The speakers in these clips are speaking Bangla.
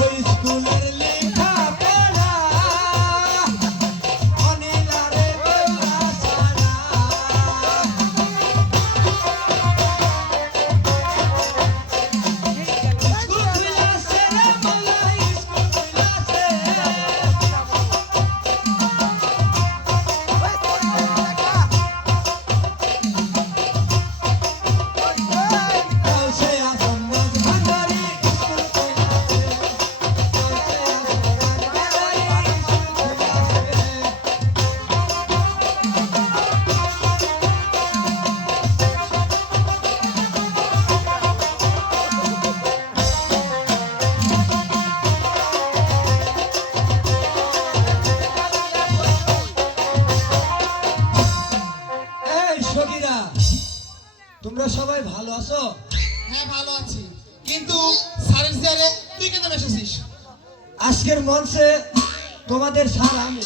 ওই স্কুলের লেখা পড়া অনিলারে বেলা সারা স্কুল খুইলাছে রে মোলা স্কুল খুইলাছে কালসে আসন নাচ ভান্ডারি স্কুল খুইলাছে কালসে আসন নাচ ভান্ডারি স্কুল খুইলাছে এই সখীরা তোমরা সবাই ভালো আছো? হ্যাঁ ভালো আছি, কিন্তু স্যারের চেয়ারে তুই কেন বসেছিস? আজকের মঞ্চে তোমাদের স্যার আমি।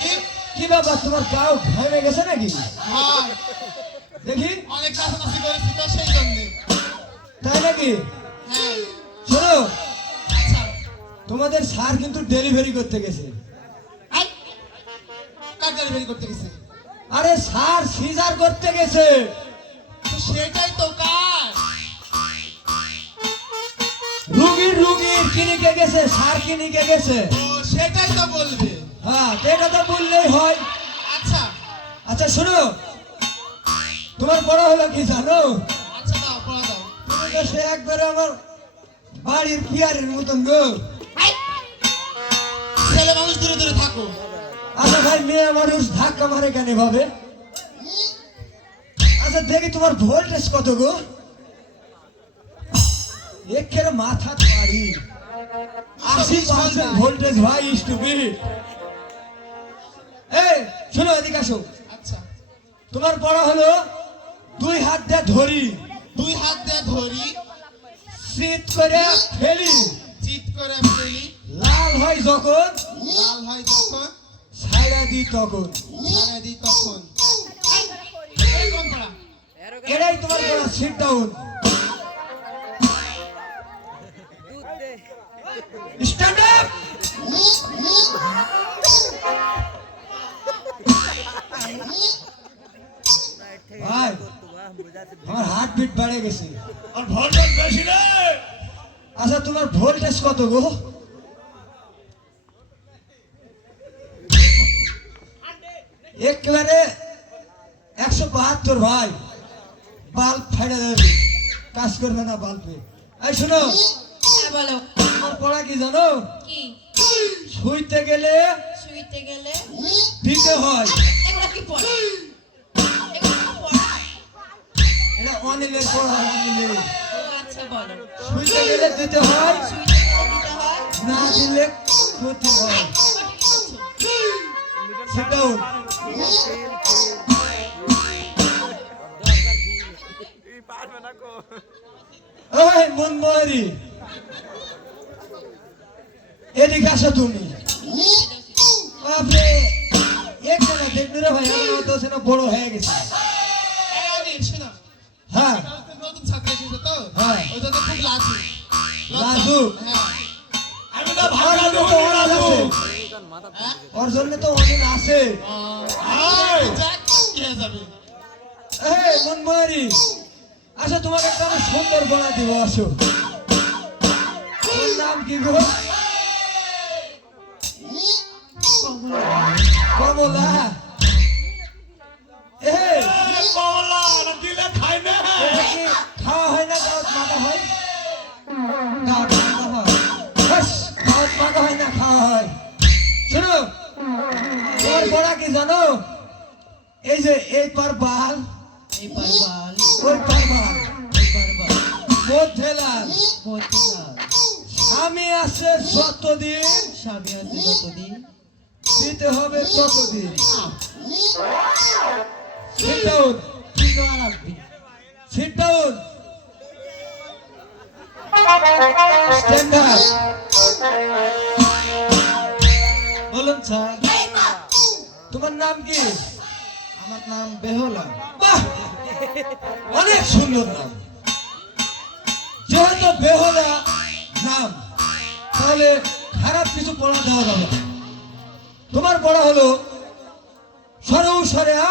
কি? কি ব্যাপার, তোমার গাও ঘেমে গেছে নাকি? হ্যাঁ, দেখি অনেক কাছাকাছি করেছি তো সেই জন্যে। তাই নাকি? হ্যাঁ, শোনো, আচ্ছা। তোমাদের স্যার কিন্তু ডেলিভারি করতে গেছে। আই, কার ডেলিভারি করতে গেছে? আরে স্যার সিজার করতে গেছে। তো সেটাই তো কাজ। রুগীর ক্লিনিকে গেছে, স্যার ক্লিনিকে গেছে। তো সেটাই তো বলবে। হ্যাঁ, তো এটা তো বললেই হয়। আচ্ছা আচ্ছা শোনো, তোমার বড় হলো কি জানো? আচ্ছা, দাও পড়া দাও। তুমি তো সে একবারে আমার বাড়ির পিয়ারের মতন গো। আই, ছেলে মানুষ দূরে দূরে থাকো। আচ্ছা ভাই, মেয়ে মানুষ ধাক্কা মারে কেন ভাবে? আচ্ছা দেখি তোমার ভোল্টেজ কত গো? একের মাথা পারি 80% ভোল্টেজ ভাই স্টুপিড। এই শোনো, এদিকে আসো। আচ্ছা, তোমার পড়া হলো দুই হাত দিয়ে ধরি, দুই হাত দিয়ে ধরি, শীত করে ফেলি, চিৎ করে ফেলি, লাল হয় যখন লাল হয় যখন, ছাইড়া দি তখন। ছায়া দিই তখন। এই কোন পড়া? এটাই তোমার পড়া। Sit down, stand up. ভাই, আমার হার্ট বিট বেড়ে গেছে আর ভোল্টেজ বেশি রে। আচ্ছা তোমার ভোল্টেজ কত গো? একেবারে 172 ভাই। বাল্ব ফাইড়ে দেবে, কাজ করবে না বাল্বে। এই শোনো, হ্যাঁ বলো। আমার পড়া কি জানো? কি? শুইতে গেলে শুইতে গেলে দিতে হয়। এগুলো কি পড়া? এগুলো কি পড়া? এটা অনিলের পড়া, অনিলের। ও আচ্ছা বলো। শুইতে গেলে দিতে হয়, শুইতে গেলে দিতে হয়। না দিলে ক্ষতি হয়। সেটাও ওই মনমোহরি, এদিকে আসো তুমি। আপনি এক জায়গা দেখলি রে ভাই, আমার তো সেটা বড় হয়ে গেছে। এই অনিল, শোনো। হ্যাঁ নতুন ছাত্র এসেছে তো, হ্যাঁ। ওই জন্য খুব লাজু। লাজু? হ্যাঁ। আমি তো ভালো তো অনিল আছে, হ্যাঁ? ওর জন্য তো অনিল আছে। যাক, কি হয়ে যাবে? এই মনমোহরি, আচ্ছা তোমাকে একটা আমি সুন্দর বনা দিব, আসো। ওর নাম কি গো? কমলা। এই কমলা দিলে খাই না। এটা কি খাওয়া হয় না? দাওয়াত মাখা হয়? দাওয়াত মাখা হয়। ব্যাস, দাওয়াত মাখা হয় না, খাওয়া হয়। শোনো, তোমার বড়া কি জানো? এই যে এই পার বাল, এই পারবাল, ওই পার বাল, এই পারবাল, মধ্যে লাল। মতিলাল, স্বামী আছে যতদিন, স্বামী আছে যতদিন, দিতে হবে ততদিন। সিট ডাউন, কিন্তু আর আসবি। Sit down, stand up. বলুন স্যার, তোমার নাম কি? আমার নাম বেহুলা। বাহ, অনেক সুন্দর নাম। যে যেহেতু বেহুলা নাম, তাহলে খারাপ কিছু পড়া দেওয়া যাবে না। তোমার পড়া হলো সরৌ সরেয়া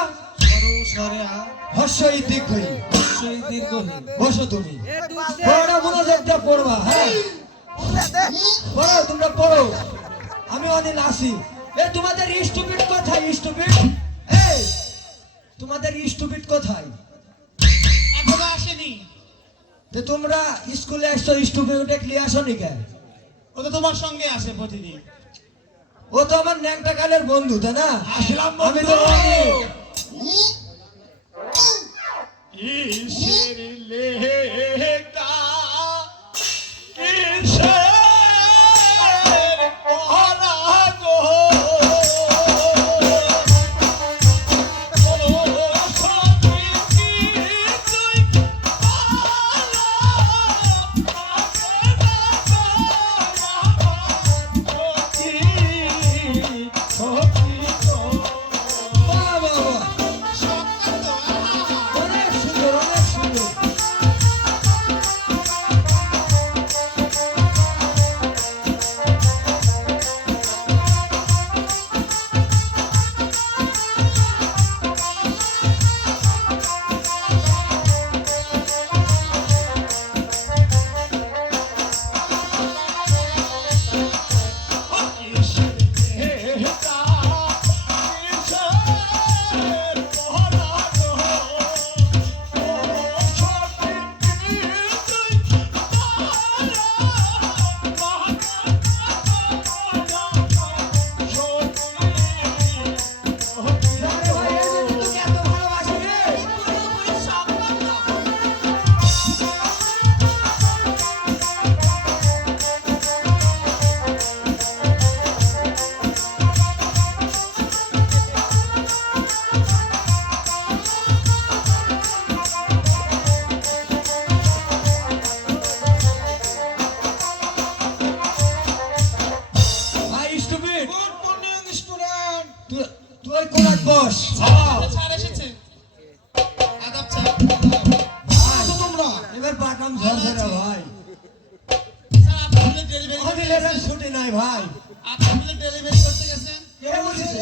হর্ষ ই দীর্ঘই। বসো তুমি, পড়াটা মনোযোগ দিয়ে পড়বা। হ্যাঁ, পড়ো, তোমরা পড়ো, আমি অনেক আসি। তোমাদের স্টুপিড কোথায়? স্টুপিড, এই তোমাদের স্টুপিড কোথায়? এখনো আসেনি। তো তোমরা স্কুলে আসছো, স্টুপিড নিয়ে আসো নি কেন? ও তো তোমার সঙ্গে আসে প্রতিদিন। ও তো আমার ন্যাংটা কালের বন্ধু, তাই না? আসলাম আমি তো অনেক। কিসের লেখা, কিসের পড়া গো, ও সখী কি তুই ভালো সখী, সখী গো। বাহ, বাহ, বাহ। অনেক সুন্দর, অনেক সুন্দর। আরে ভাই, এই যে তোকে এত ভালোবাসি রে। পুরোপুরি সম্পন্ন। ভাই স্টুপিড, গুড মর্নিং স্টুডেন্ট। তুই কোনায় বস। স্যার এসেছে। আদাব স্যার। আয়, তোমরা এবার পাঠাম ঝরঝরে ভাই। স্যার আপনি ডেলিভারি আমাদের লেভেল ছুটি নাই ভাই। আপনি ডেলিভারি করতে গেছেন। কে বলেছে?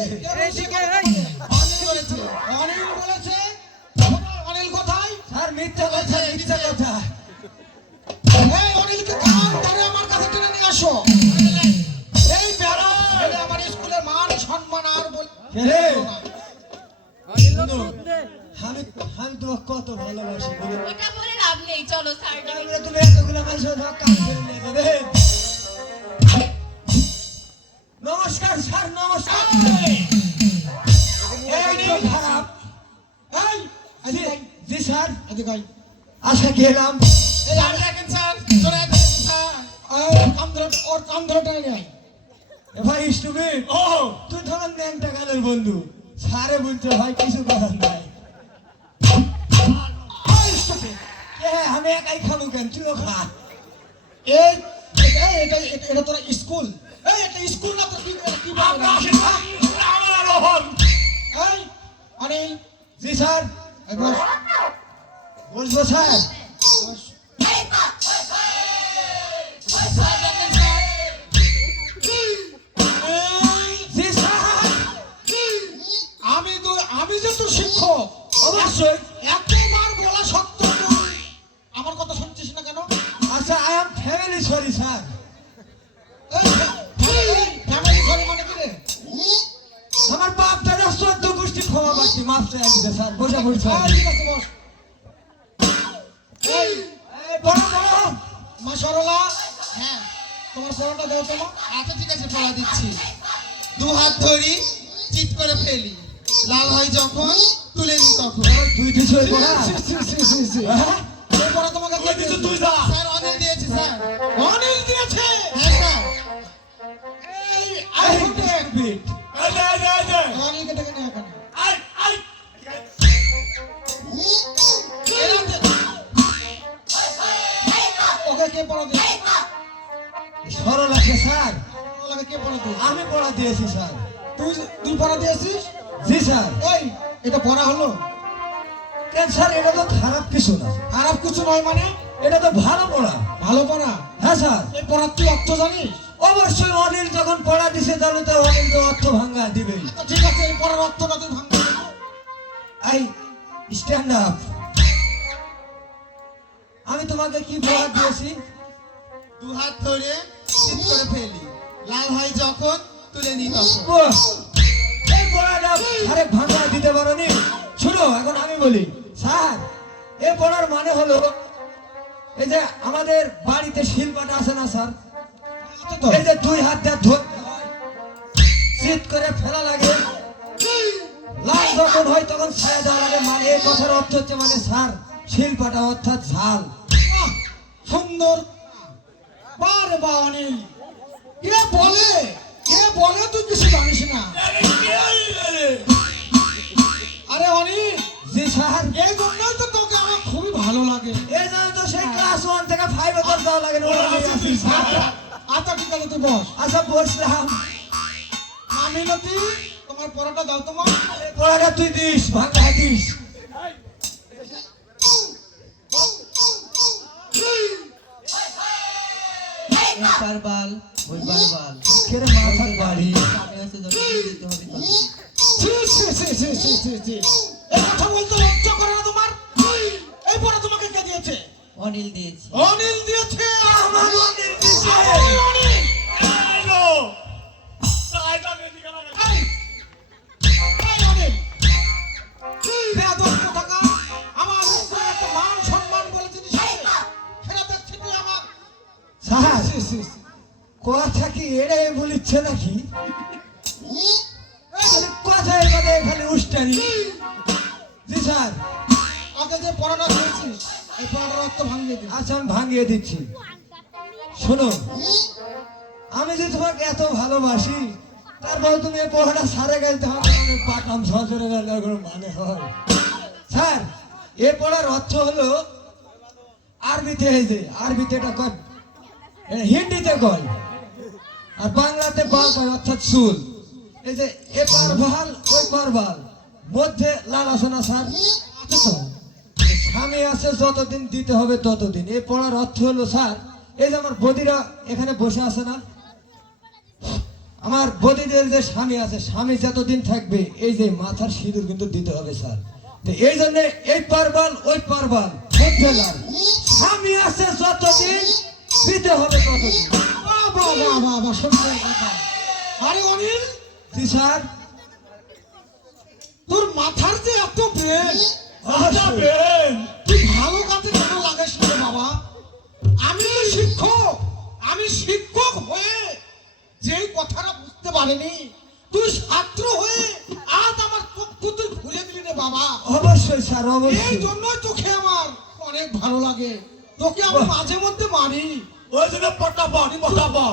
অনিল করেছে। অনিল বলেছে। অনিল কোথায়? স্যার মিথ্যা কথা, মিথ্যা কথা। এই অনিলকে কান ধরে আমার কাছে টেনে নিয়ে আসো। এই বেড়া ছেলে আমার স্কুলের মান সম্মান আর বল। কে রে? শুনো, আমি আমি তোমাকে কত ভালোবাসি বলো। ওটা বলে লাভ নেই, চলো স্যার তাহলে তুমি এতগুলো মানুষের ধর কান ধরে নিয়ে যাবে। নমস্কার স্যার, নমস্কার। এই তো খারাপ। এই, জি স্যার, এদিকে আয়। আচ্ছা গেলাম। এই আর দেখেন স্যার, চলে আসেন স্যার। ওর কান ধরে টেনে নিয়ে আয়। এ ভাই স্টুপিড, ও তুই ধরেন ন্যাংটা কালের বন্ধু, স্যারে বলছে ভাই কিছু করার নাই। ওই stupid, আমি একাই খাবো কেন, তুইও খা। এই এটা তোর স্কুল। এই এটা স্কুল না তো কি কি আমরা আসলাম আমরা রোহন। এই অনিল জি স্যার, এই বস। বলবো স্যার। বস। জি স্যার, আমি যে তোর শিক্ষক, অবশ্যই। এতবার বলা সত্ত্বেও তুই আমার কথা শুনছিস না কেন? আচ্ছা, I am family sorry sir. Family sorry মানে কি রে? আমার বাপ দাদা 14 গোষ্ঠী ক্ষমা পাচ্ছি, মাফ চাই দিতে স্যার। বসে বলছো ঠিক আছে বস। এই বড় বড় মা সরলা, হ্যাঁ তোমার পড়াটা দাও তো মা। আচ্ছা ঠিক আছে পড়া দিচ্ছি। দু হাত ধরি চিৎ করে ফেলি, লাল হয় যখন তুলে নি তখন। তুই দিছ এই পড়া? হ্যাঁ? এই পড়া তোমাকে কে ওই কিন্তু দিয়েছে? তুই যা। স্যার অনিল দিয়েছে স্যার। অনিল দিয়েছে? হ্যাঁ স্যার। এই আই এই ফুটে stupid। এই যে, এই যে, এই যে। অনিলকে ডেকে নিয়ে এখানে। I, I. ওকে কে পড়া দিয়েছে? সরলাকে স্যার, ওকে কে পড়া দিয়েছে? আমি পড়া দিয়েছি স্যার। তুই পড়া দিয়েছিস? জি স্যার। এই এটা পড়া হলো? কেন স্যার, এটা তো খারাপ কিছু না। খারাপ কিছু নয় মানে? এটা তো ভালো পড়া। ভালো পড়া? হ্যাঁ স্যার। এই পড়ার তুই অর্থ জানিস? অবশ্যই অনিল যখন পড়া দিছে তাহলে তো অনিল তো অর্থ ভাঙা দিবেই। তো ঠিক আছে, এই পড়ার অর্থটা তুই ভাঙতে দে। এই স্ট্যান্ড আপ। আমি তোমাকে কি পড়া দিয়েছি? দু হাত ধরে চিৎ করে ফেলি, লাল হয় যখন তুলে নি তখন। বাহ! এই পড়াটা আরেক ভাঙা দিতে পারোনি। শুনো, এখন আমি বলি স্যার, এই পড়ার মানে হলো এই যে আমাদের বাড়িতে শিল্পটা আছে না স্যার, আছে তো? এই যে দুই হাত দিয়ে ধরতে হয়, চিৎ করে ফেলা লাগে, লাল যখন হয় তখন ছেড়ে দেওয়া লাগে। মানে এই কথার অর্থ হচ্ছে মানে স্যার শিল্পটা অর্থাৎ ঝাল। বাহ, সুন্দর। বারে বা অনিল, কে বলে তুই কিছু জানিস না? আরে কি হইছে? আরে অনিল, জি স্যার। এই জন্যই তো তোকে আমার খুবই ভালো লাগে। এই জন্য তো সেই ক্লাস 1 থেকে 5 এ তোর যাওয়া লাগে না। আচ্ছা, আচ্ছা ঠিক আছে, তুই বস। আচ্ছা বসলাম। মামিনতি, তোমার পরোটা দাও তোমার। এই পড়াটা তুই দিস, ভাঙা দিস। বারবার ওই বারবার কেরে মাথার বাড়ি। আমি হচ্ছে যখন দিতে হবে তখন। ছি, ছি, ছি, ছি, ছি, ছি, ছি। এই কথা বলতে লজ্জা করে না তোমার? এই পড়া তোমাকে কে দিয়েছে? অনিল দিয়েছি। অনিল দিয়েছে। আমার অনিল দিছে। এই অনিল, এই গো। তাইটা এদিকে লাগা। এই, এই অনিল, বেয়াদব কোথাকার। আমার উপরে একটা মান সম্মান বলে জিনিস আছে, সেটা দেখছি তুই আমার। স্যার ছি, ছি, ছি। কথা কি এড়ে বলিচ্ছে নাকি? খালি কথায় কথায় খালি উষ্টানি। জি স্যার। আগে যে পড়াটা দিয়েছিস, এই পড়াটার অর্থ ভাঙিয়ে দিস। আচ্ছা আমি ভাঙিয়ে দিচ্ছি। শোনো, আমি যে তোমাকে এত ভালোবাসি, তারপর তুমি এই পড়াটা সারে গেলতে হবে আমি পাকাম সজরে গেলে মানে হয়। স্যার, এ পড়ার অর্থ হলো আরবিতে, এই যে আরবিতে এটা কয়, হিন্দিতে কয়, আর বাংলাতে বাল কয় অর্থাৎ চুল। এই যে এ পারভাল ওই পারভাল, মধ্যে লাল আছে না স্যার? আছে তো। স্বামী আছে যতদিন দিতে হবে ততদিন। এই পড়ার অর্থ হলো স্যার, এই যে আমার বদিরা এখানে বসে আছে না, আমার বদিদের যে স্বামী আছে, স্বামী যতদিন থাকবে এই যে মাথার সিঁদুর কিন্তু দিতে হবে স্যার। তো এই জন্য এই পারবাল ওই পারবাল মধ্যে লাল, স্বামী আছে যতদিন দিতে হবে ততদিন। বাহ, বাহ, বাহ, বাহ, বাহ, সুন্দর কথা। আরে অনিল, জি স্যার। তোর মাথার যে এত ব্রেন, যাবেন। তুই ভালো কাজে কেন লাগাস না রে বাবা? আমি তো শিক্ষক, আমি শিক্ষক হয়ে যেই কথাটা বুঝতে পারিনি, তুই ছাত্র হয়ে আজ আমার চক্ষু তুই খুলে দিলি রে বাবা। অবশ্যই স্যার, এই অবশ্যই। জন্যই তোকে আমার অনেক ভালো লাগে। তোকে আমি মাঝে মধ্যে মারি, ওই জন্য পটাপট।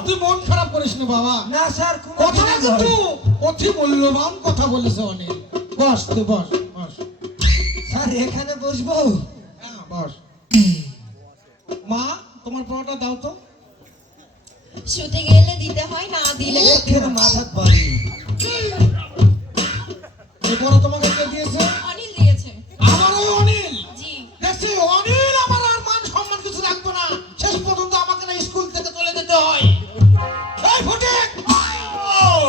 তুই মন খারাপ করিস না বাবা। না স্যার, কোনো কথাটা কিছু কিন্তু নয়। অতি মূল্যবান কথা বলেছে অনেক। বস, তুই বস, বস। স্যার এখানে বসবো? হ্যাঁ, বস। মা, তোমার পরোটা দাও তো। শুতে গেলে দিতে হয়, না দিলে এখানে মাথার বাড়ি। এই পরোটা তোমাকে কে দিয়েছে? অনিল দিয়েছে। আমার ওই অনিল। জি। দেখছি অনিল আমার আর মান সম্মান কিছু রাখবো না, শেষ পর্যন্ত আমাকে না স্কুল থেকে চলে যেতে হয়। এই ফটিক,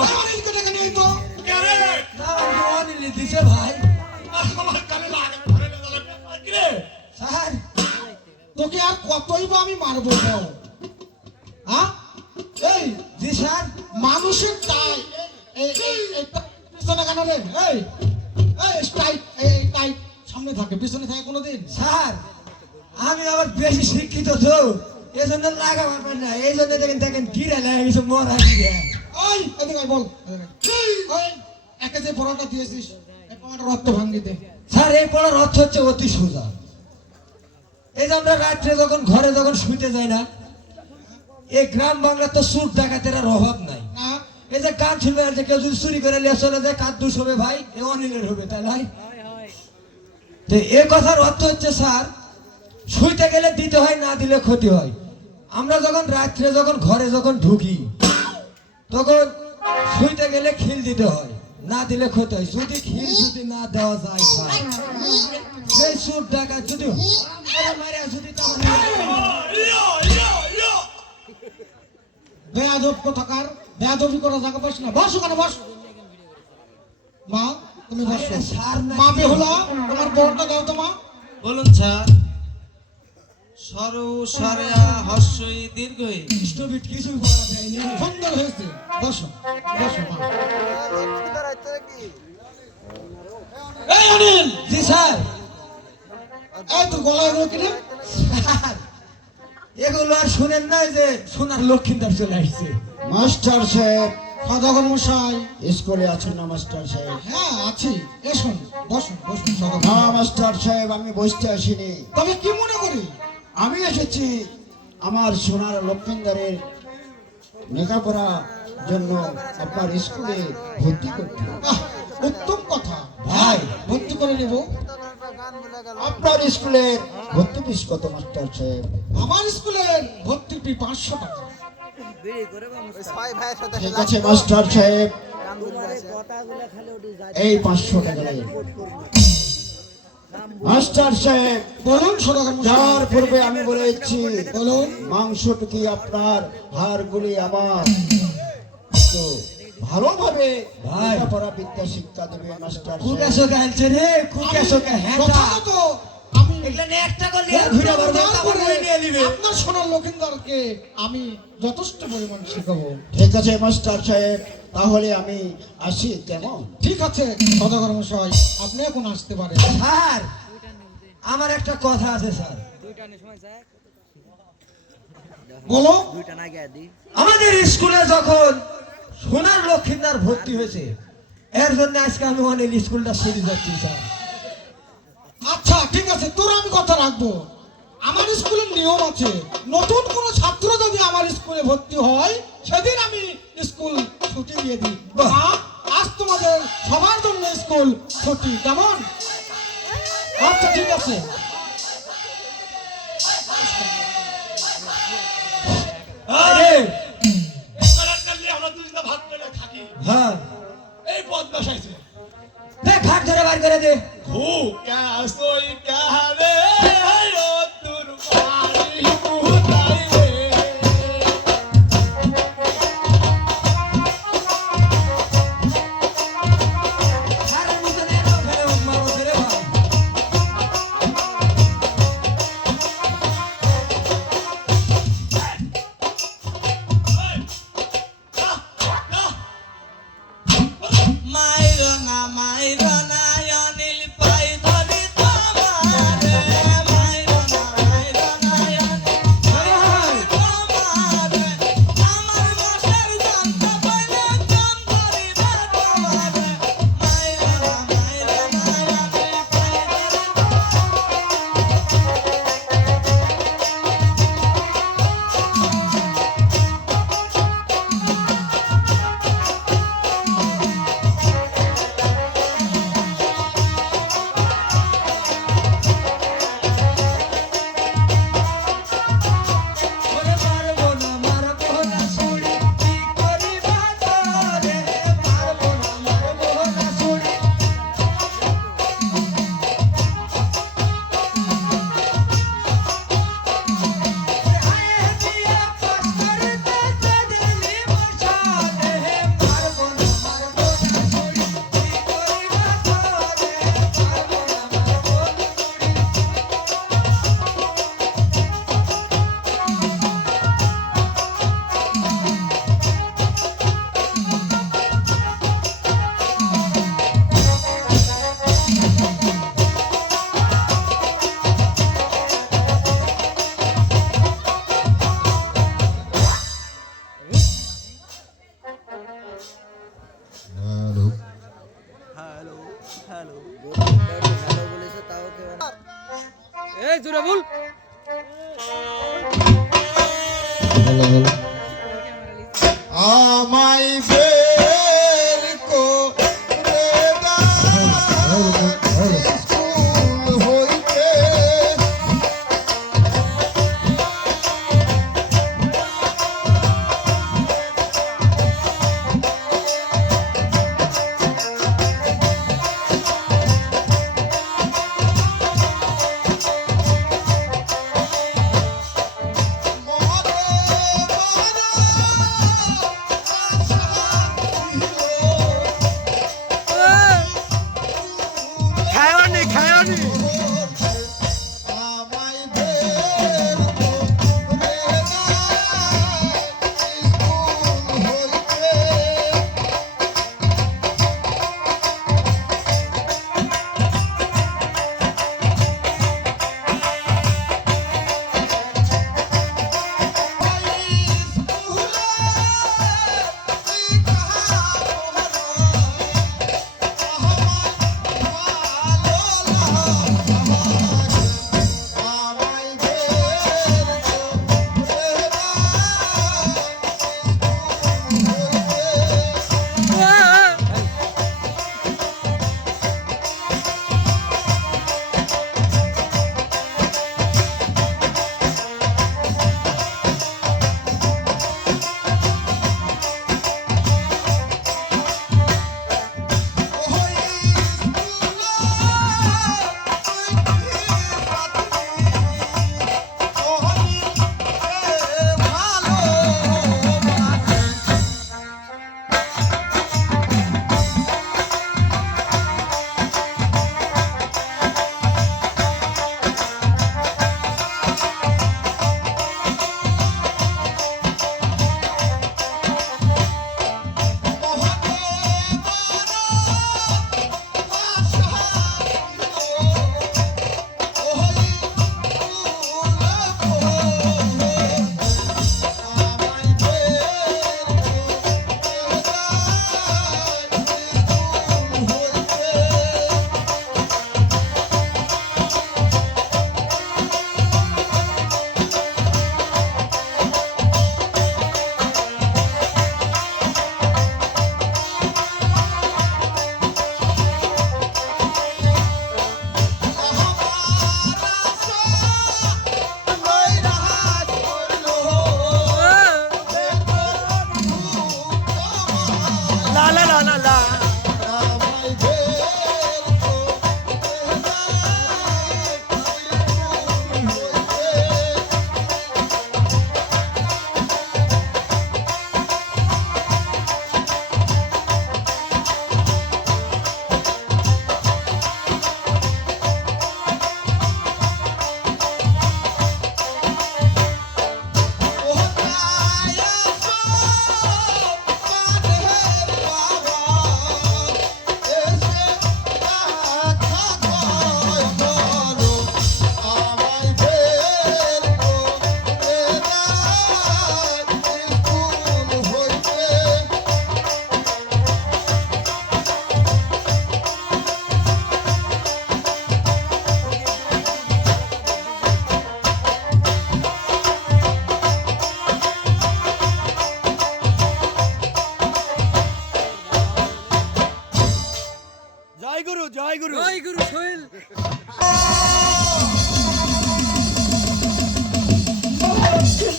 এই অনিলকে ডেকে নিয়ে আয় তো। কেরে? না, আমাকে অনিল দিছে ভাই। আমার কানে লাগে ধরে গেল। কি রে? স্যার, তোকে আর কতই বা আমি মারবো বল? হ্যাঁ? এই জি স্যার। মানুষের টাই, এই এই এই পিছনে কেন রে? এই এই টাইট, এই টাইট সামনে থাকে, পিছনে থাকে কোনোদিন? স্যার, আমি আবার বেশি শিক্ষিত তো, এই জন্য লাগাবার পারি না। এই জন্য দেখেন দেখেন গিরে লাগে কিছু মরা গিরে। ওই এদিকে আয়, বল এদিকে আয়। ওই একে যে পরোটা দিয়েছিস, এই পরোটার রক্ত ভাঙিয়ে দে। স্যার, এই পড়ার অর্থ হচ্ছে অতি সোজা। এই যে আমরা রাত্রে যখন ঘরে যখন শুইতে যাই না, এই গ্রাম বাংলা তো সুর ডাকাতের আর অভাব নাই। না, এই যে গান শুনবে, আর যে কেউ যদি চুরি করে নিয়ে চলে যায়, কার দোষ হবে ভাই? এ অনিলের হবে, তাই ভাই? তো এই কথার অর্থ হচ্ছে স্যার, শুইতে গেলে দিতে হয়, না দিলে ক্ষতি হয়। আমরা যখন রাত্রে যখন ঘরে যখন ঢুকি, তখন শুইতে গেলে খিল দিতে হয়, না দিলে ক্ষতি হয়। যদি খিল যদি না দেওয়া যায় স্যার, সেই সুর ডাকা যদি মারে যদি তখন বেয়াদব কোথাকার, বেয়াদবি করা জায়গা পাস না, বস ওখানে বস। মা তুমি বসো। স্যার না মা বেহুলা তোমার বোনটা দাও তো মা। বলুন স্যার। সর সরা হর্ষই দীর্ঘই। স্টপিট কিছু বলা যায়নি। সুন্দর হয়েছে, বসো বসো মা। এই অনিল, জি স্যার। এই তোর গলায় এগুলো কিনে? স্যার, এগুলো আর শুনেন না যে সোনার লক্ষিন্দার চলে আসছে। মাস্টার সাহেব সদাগর মশাই। স্কুলে আছেন না মাস্টার সাহেব? হ্যাঁ আছি, এসুন বসুন বসুন সদাগর। না মাস্টার সাহেব, আমি বসতে আসিনি। তবে কি মনে করি? আমি এসেছি আমার সোনার লক্ষ্মীন্দারের লেখাপড়ার জন্য আপনার স্কুলে ভর্তি করতে। আহ, উত্তম কথা ভাই, ভর্তি করে নেব। আপনার স্কুলের ভর্তি ফিস কত মাস্টার সাহেব? আমার স্কুলের ভর্তি ফি 500 টাকা। ঠিক আছে মাস্টার সাহেব, এই 500 টাকা দিন। মাস্টার সাহেব বলুন সদাগর মশাই। যাওয়ার পূর্বে আমি বলেছি, বলুন। মাংসটুকি আপনার, হাড়গুলি আমার। তো ভালোভাবে ভাই। লেখাপড়া বিদ্যা শিক্ষা দেবে মাস্টার কুকা সাহেব। শোকা আনছে রে, কুকা শোকা হ্যাঁ। প্রথমত আমি এগুলা নিয়ে একটা করলে আর ঘুরে পারবে না, তারপর করে নিয়ে নিবে। আপনার সোনার লক্ষিন্দারকে আমি যথেষ্ট পরিমাণ শিখাবো। ঠিক আছে মাস্টার সাহেব, তাহলে আমি আসি কেমন? ঠিক আছে সদাগর মশাই, আপনি এখন আসতে পারেন। স্যার, আমার একটা কথা আছে স্যার। বলো। আমাদের স্কুলে যখন সোনার লক্ষিন্দার ভর্তি হয়েছে, এর জন্য আজকে আমি অনেক স্কুলটা ছেড়ে যাচ্ছি স্যার। আচ্ছা ঠিক আছে, তোর আমি কথা রাখবো। আমার স্কুলের নিয়ম আছে, নতুন কোনো ছাত্র যদি আমার স্কুলে ভর্তি হয় সেদিন আমি স্কুল ছুটি দিয়ে দিই। বাহ। হ্যাঁ, আজ তোমাদের সবার জন্য স্কুল ছুটি, কেমন? আচ্ছা ঠিক আছে। আরে আমরা দুজনে ভাত পেলে থাকি। হ্যাঁ, এই বদমাশ আইছে। দে খাট ধরে বার করে দে। খুব ক্যাসই ক্যারে ও তোর বাড়ি কোথায় রে? সারের মতো নে না, ফেলে মারো রে ভাই। মাইরনা মাইরনা অনিল পাই ধরি তোমারে। মাইরনা মাইরনা অনিল পাই তোমারে। আমার বসের যন্ত্র পাইলে কাম ধরিবে তোমারে। মাইরনা মাইরনা অনিল পাই ধরি ওরে মারবো না, মারবো না ছুরি, কি করিবা তোরে? মারবো না, মারবো না ছুরি। আয়ে দিয়া পাস করতে দিলি বসালে। মারবো না, মারবো না ছুরি, কি করিবা তোরে? মারবো না, মারবো না ছুরি। আমায় বের করে দাও স্কুল হইতে।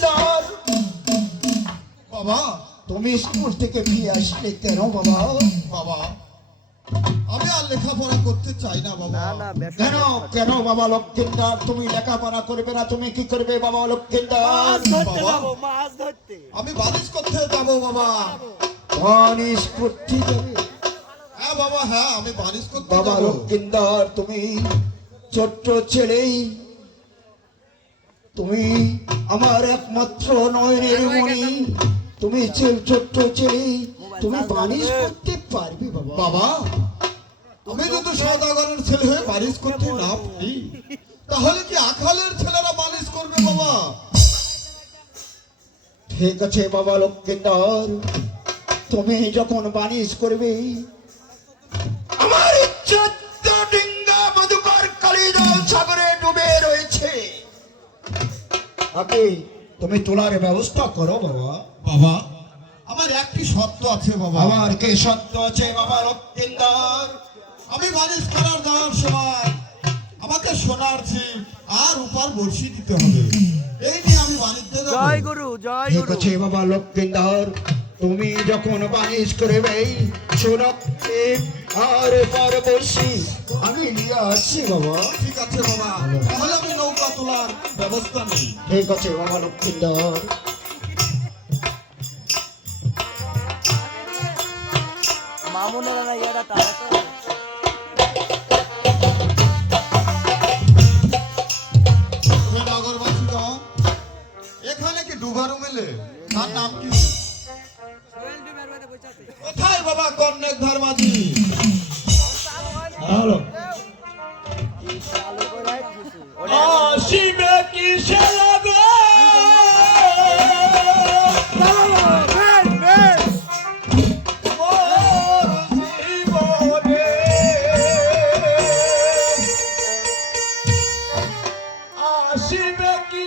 লক্ষ্মীন্দর, বাবা তুমি স্কুল থেকে ফিরে আসলে কেন বাবা? বাবা আমি আর লেখাপড়া করতে চাই না বাবা। কেন কেন বাবা লক্ষ্মীন্দর, তুমি লেখাপড়া করবে না? তুমি কি করবে বাবা লক্ষ্মীন্দর? বাবা আমি বালিশ করতে যাবো বাবা। বানিশ করতে যাবে হ্যাঁ বাবা, হ্যাঁ আমি বালিশ করতে বাবা যাবো। লক্ষ্মীন্দর? তুমি ছোট্ট ছেলে, তুমি আমার একমাত্র নয়নের মণি, তুমি ছোট্ট ছেলে, তুমি বানিশ করতে পারবে বাবা? বাবা আমি যদি সদাগরের ছেলে হয়ে বালিশ করতে না পারি, তাহলে কি আখালের ছেলেরা বালিশ করবে বাবা? ঠিক আছে বাবা লক্ষ্মীন্দর, তুমি যখন বানিশ করবে, আমার 14 ডিঙ্গা মধুকর কালিজল সাগরে ডুবে রয়েছে, আগে তুমি তোলার ব্যবস্থা করো বাবা। বাবা আমার একটি শর্ত আছে বাবা। আমার কে সত্য আছে বাবা লক্ষ্মীন্দর? আমি বালিশ করার যাওয়ার সময় আমাকে সোনার ছিপ আর রূপার বড়শি দিতে হবে, এই নিয়ে আমি বাণিজ্যে যাবো। ঠিক আছে বাবা লক্ষ্মীন্দর, তুমি যখন বানিশ করবে সোনার ছিপ আর রূপার বড়শি আমি নিয়ে আসছি বাবা। ঠিক আছে বাবা, তাহলে আমি নৌকা তোলার ব্যবস্থা নেই। ঠিক আছে বাবা লক্ষ্মীন্দর। মামুনেরা না ইয়াটা টাকা তো তুমি নগরবাসীগণ, এখানে কি ডুবারু মেলে? তার নাম কি? কোথায় বাবা কর্ণেক ধর্মাজি? হ্যালো চালু করে কিছু আসিবে কিসে লাগো আসিবে কি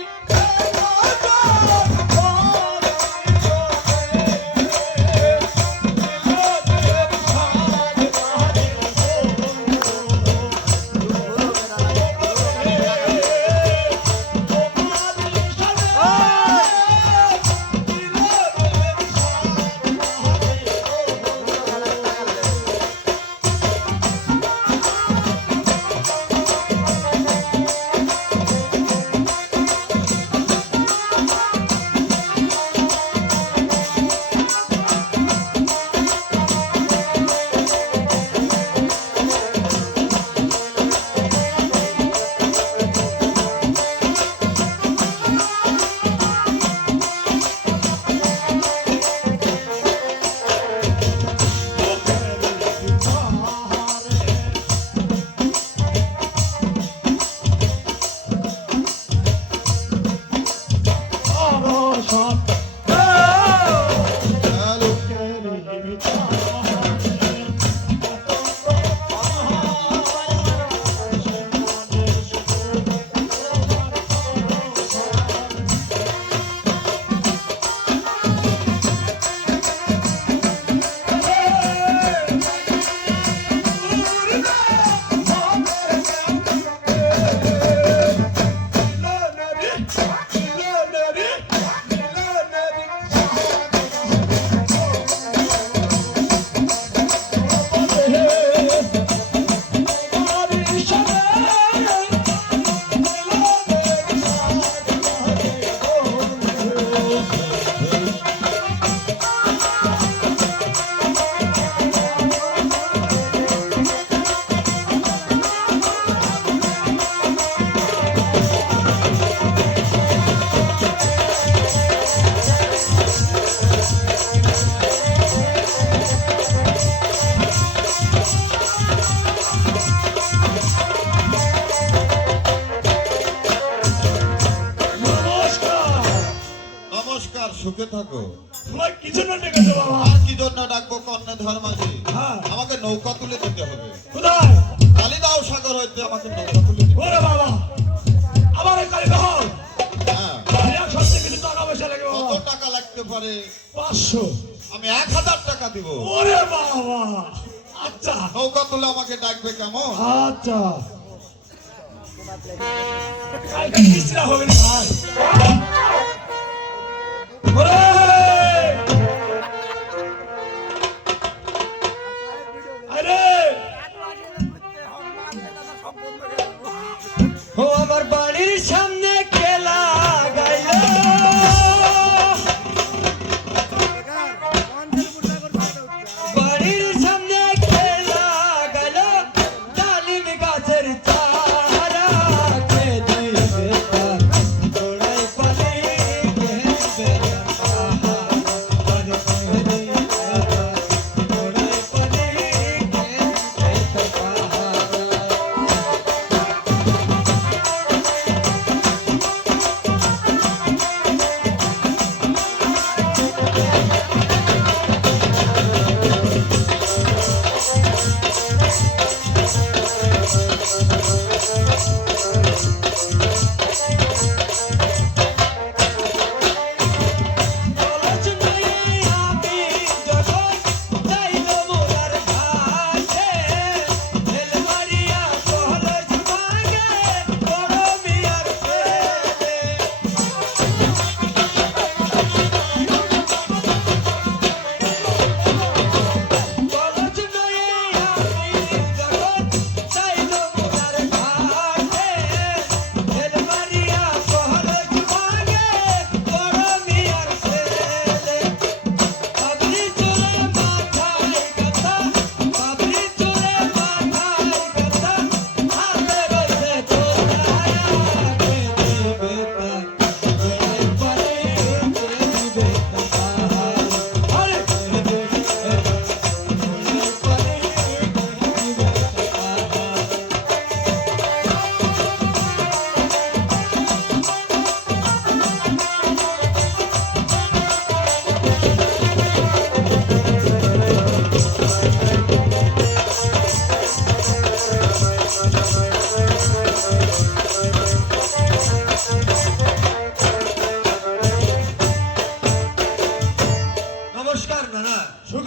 সুখে থাকো। তোমার কি জন্য ডেকেছো বাবা? আর কি জন্য ডাকবো কন্যা ধর্মাজি? হ্যাঁ। আমাকে নৌকা তুলে দিতে হবে। কোথায়? কালিদাও সাগর হইতে আমাকে নৌকা তুলে দিতে হবে। ওরে বাবা, আমার এই কালী দাও। হ্যাঁ। এক সত্যি কিছু টাকা পয়সা লাগে কত বাবা? টাকা লাগতে পারে? 500। আমি 1000 টাকা দিব। ওরে বাবা, আচ্ছা নৌকা তুলে আমাকে ডাকবে কেমন? আচ্ছা। কালকে কিস্তিটা হবে না ভাই?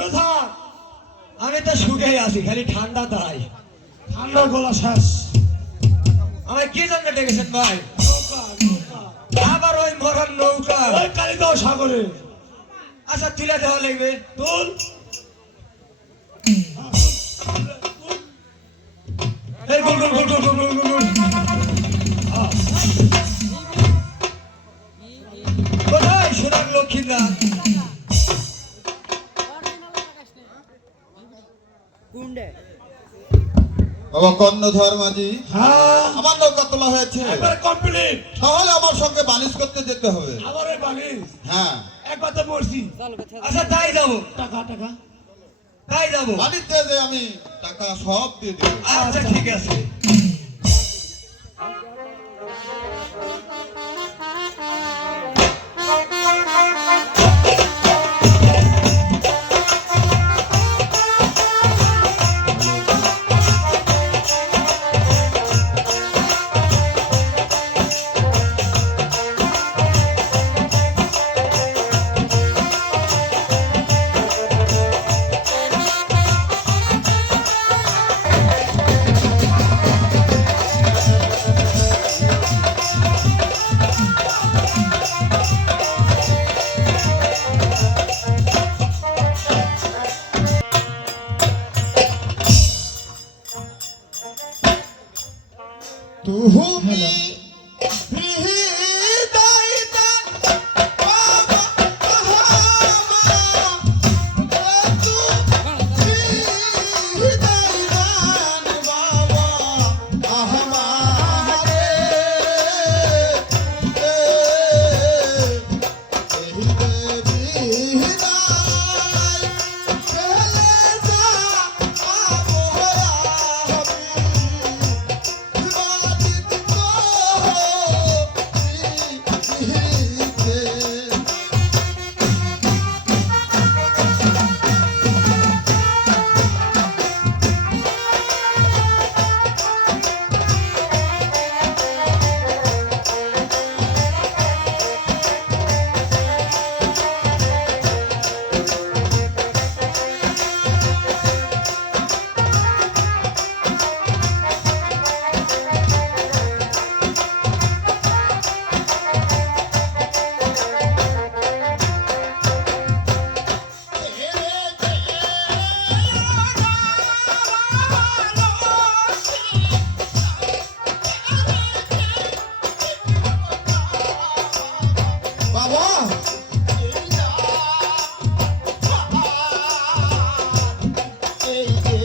সুখে থাক। আমি তো সুখেই আছি, খালি ঠান্ডা তাই। ঠান্ডার গলা শেষ। আমায় কি জন্য ডেকেছেন ভাই? নৌকা, নৌকা। আবার ওই মরার নৌকা? ওই কালিদাও সাগরে। আচ্ছা তুলে দেওয়া লাগবে। তুল। এই গুল গুল গুল গুল গুল গুল গুল গুল। কোথায় সোনার লক্ষ্মীরা? কুন্ডে বাবা কর্ণধর মাঝি, হ্যাঁ, আমার নৌকা তোলা হয়েছে, একবারে কমপ্লিট। তাহলে আমার সঙ্গে বালিশ করতে যেতে হবে। আবার এই বালিশ। হ্যাঁ, একবার তো মরছি। চলো কোথায় আচ্ছা তাই যাবো, টাকা টাকা। তাই যাবো। বালিশতে যে আমি টাকা সব দিয়ে দেবো। আচ্ছা ঠিক আছে। তুমি হৃদয় দান বাবা, তুমি হৃদয় দান বাবা, আমারে বাবা, এই যে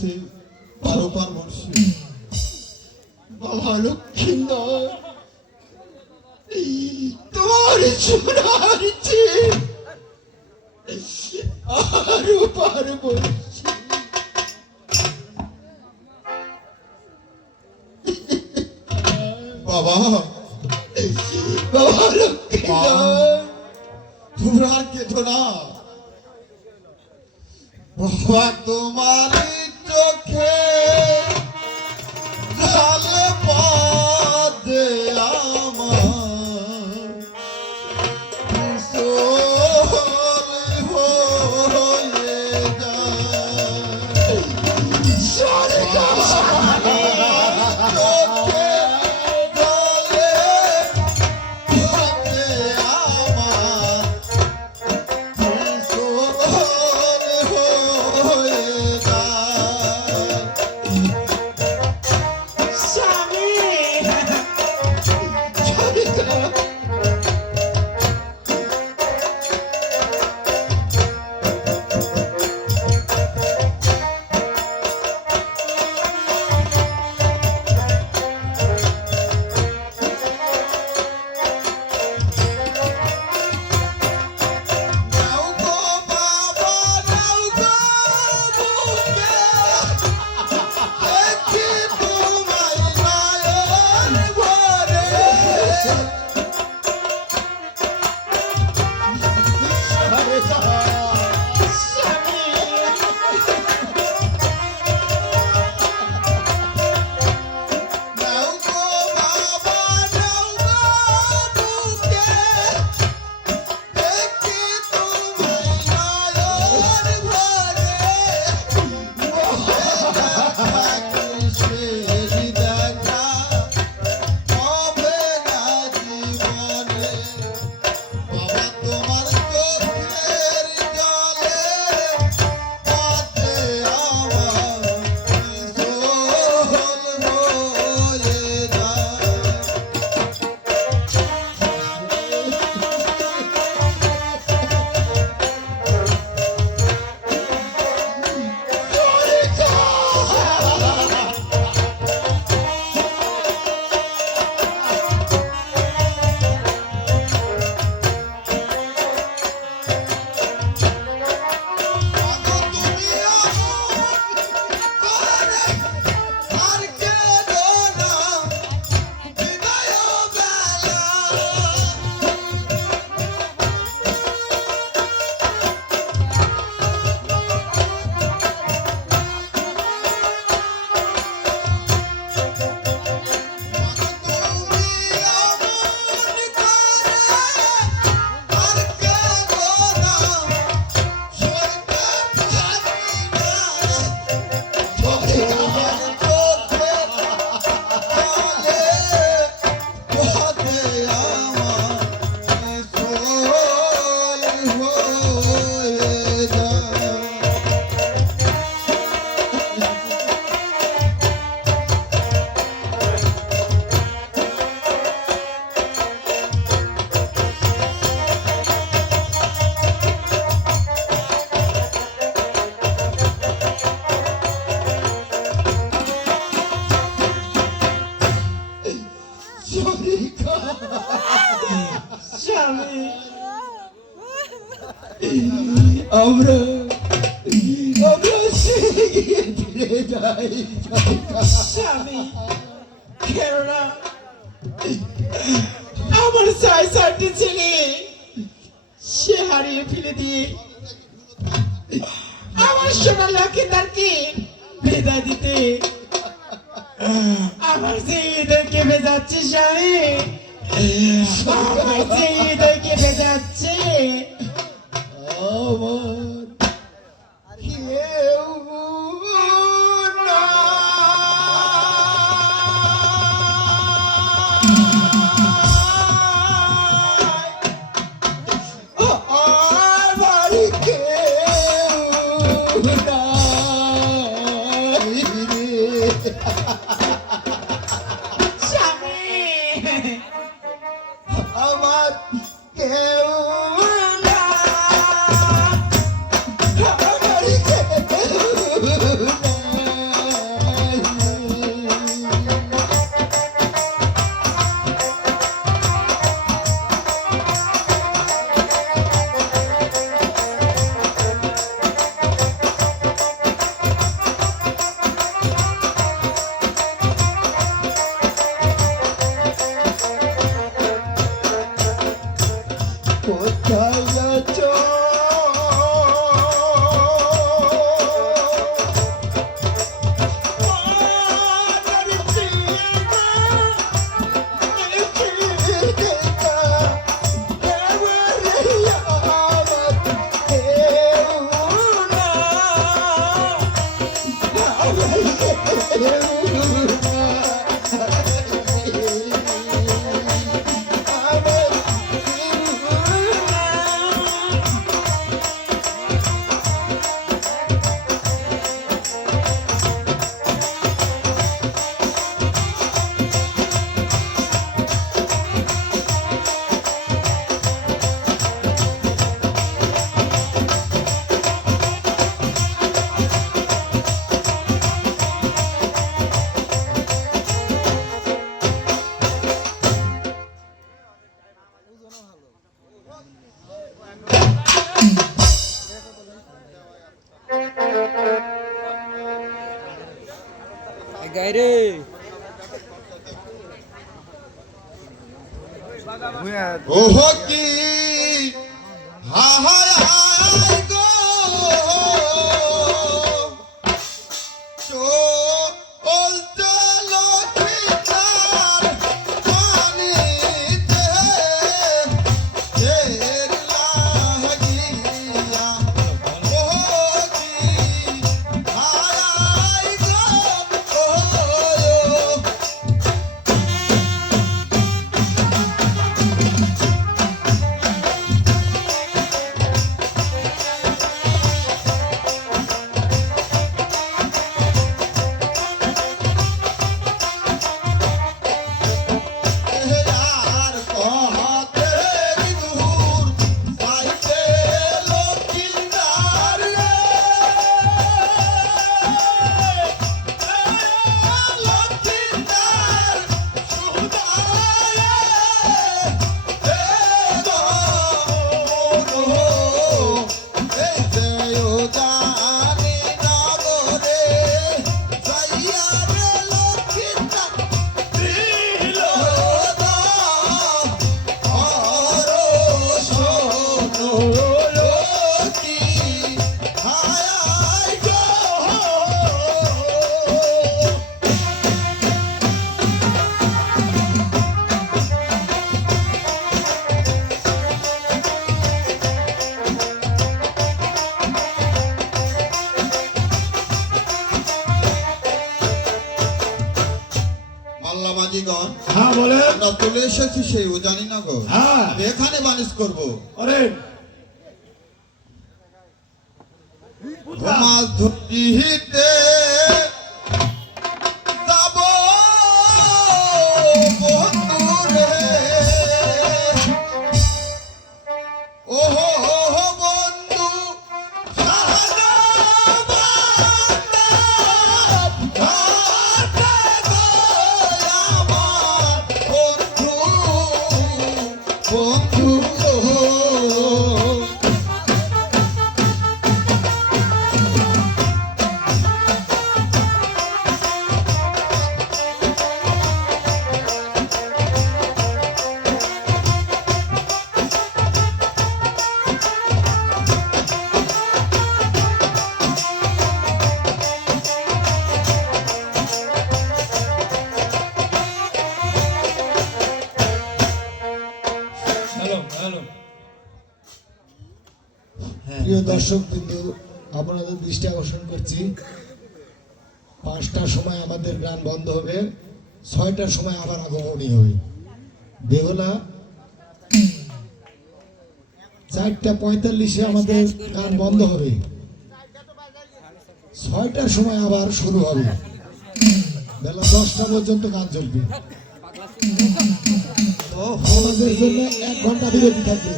যাচ্ছে পার বর্ষে। বাবা লক্ষ্মীন্দর তোমার সোনার চেয়ে আরো পার বর্ষে। বাবা বাবা লক্ষ্মীন্দর তোমরা আর কেঁদো না। বাবা তোমার চোখে জলে পদে আমার কিশোর হয়ে যায়। সরকার চোখে জলে পদে আমার কিশোর হয়ে যায়। সরকার নাও গো বাবা নাও গো বুকে দেখি তোমায় নয়ন ভরে। নাও গো বাবা নাও গো বুকে দেখি তোমায় নয়ন ভরে। কিসের দেখা হবে না জীবনে। বাবা তোমার চোখের জলে পথে আমার কিশোর হয়ে যায়। আর কেঁদো না বিদায় বেলা। আমরা আমরা সেদিকে ফিরে যাই। স্বামী কেননা আমার চাই চারটি ছেলে সে হারিয়ে ফেলে দিয়ে আমার সোনা লক্ষ্মীদারকে বিদায় দিতে আমার যে হৃদয় কেঁপে যাচ্ছে স্বামী, আমার যে হৃদয় কেঁপে যাচ্ছে। আমার কেউ আমার কেউ নাই রে। স্বামী আমার কেউ নাই, আমার কেউ নাই। কোথায় আছো গাইরে ওহো কি হায় হায় গো চলতে লক্ষ্মীটার পানিতে ঢের লাগিয়া ওহো কি হায় হায় গো আর কহাতে দূর পাইতে লক্ষ্মীদার লক্ষ্মীদার সুদায় এই দেও জানি নগরে যাইয়া রে লক্ষ্মীদার দিল দা আরো শোনো লক্ষ্মী হায় গো মাল্লা মাঝিগণ হ্যাঁ বলে আমরা চলে এসেছি সেই জানি না গো হ্যাঁ আমি এখানে বানিশ করবো আরে মাছ ধরিতে যাব বন্ধুরে ওহো ওহো বন্ধু বন্ধু প্রিয় দর্শক বিন্দু, আপনাদের দৃষ্টি আকর্ষণ করছি 5টার সময় আমাদের গান বন্ধ হবে, 6টার সময় আবার আগমনী হবে। বেহলা 4:45-এ আমাদের গান বন্ধ হবে, 6টার সময় আবার শুরু হবে, বেলা 10টা পর্যন্ত গান চলবে। আমাদের জন্য 1 ঘন্টা বিরতি থাকবে।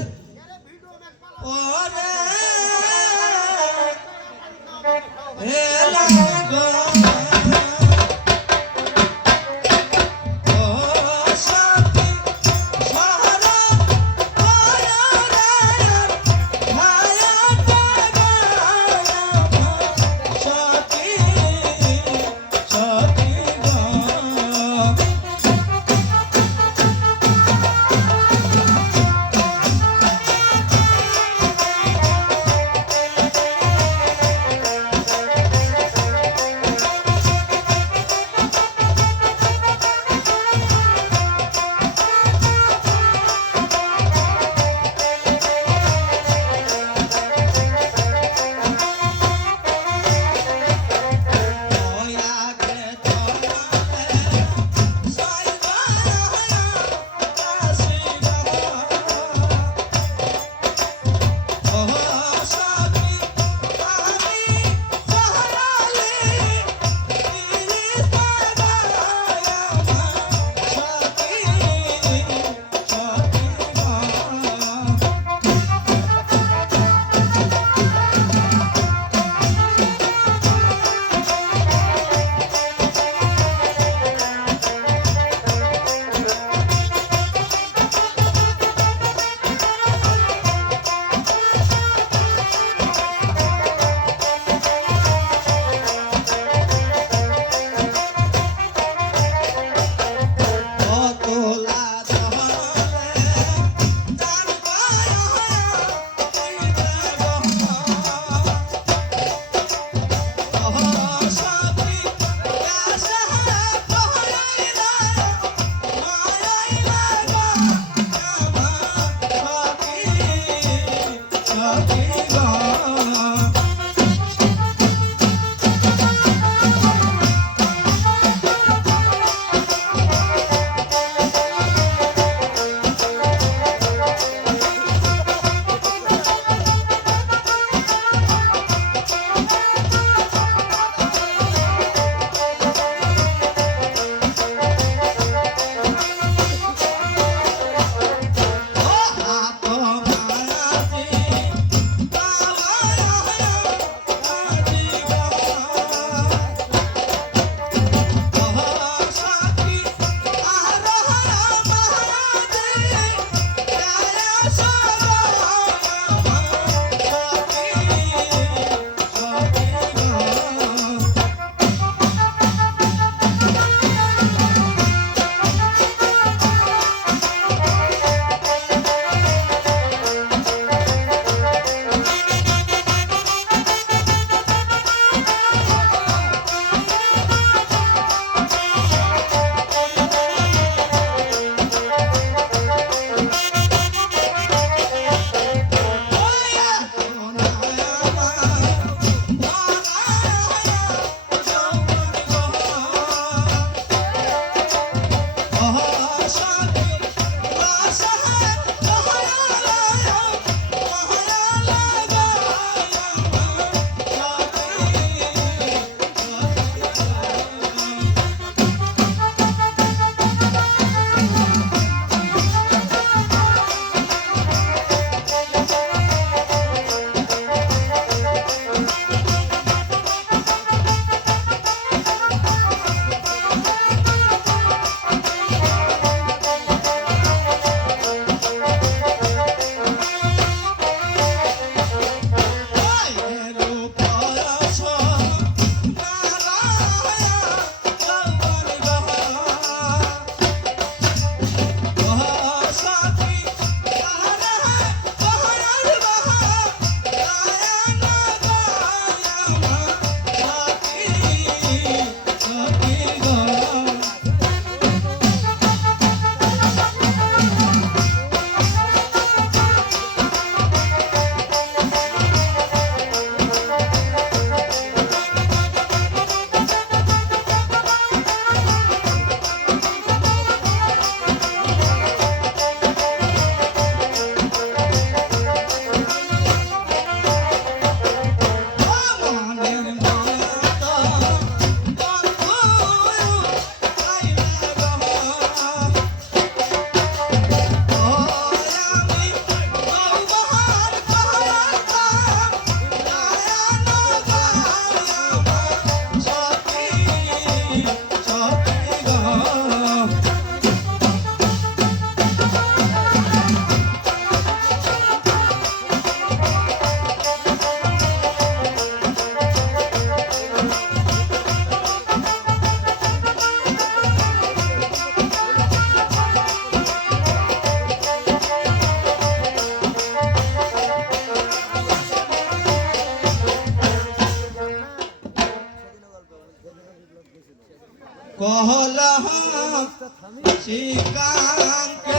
শিকাঙ্কে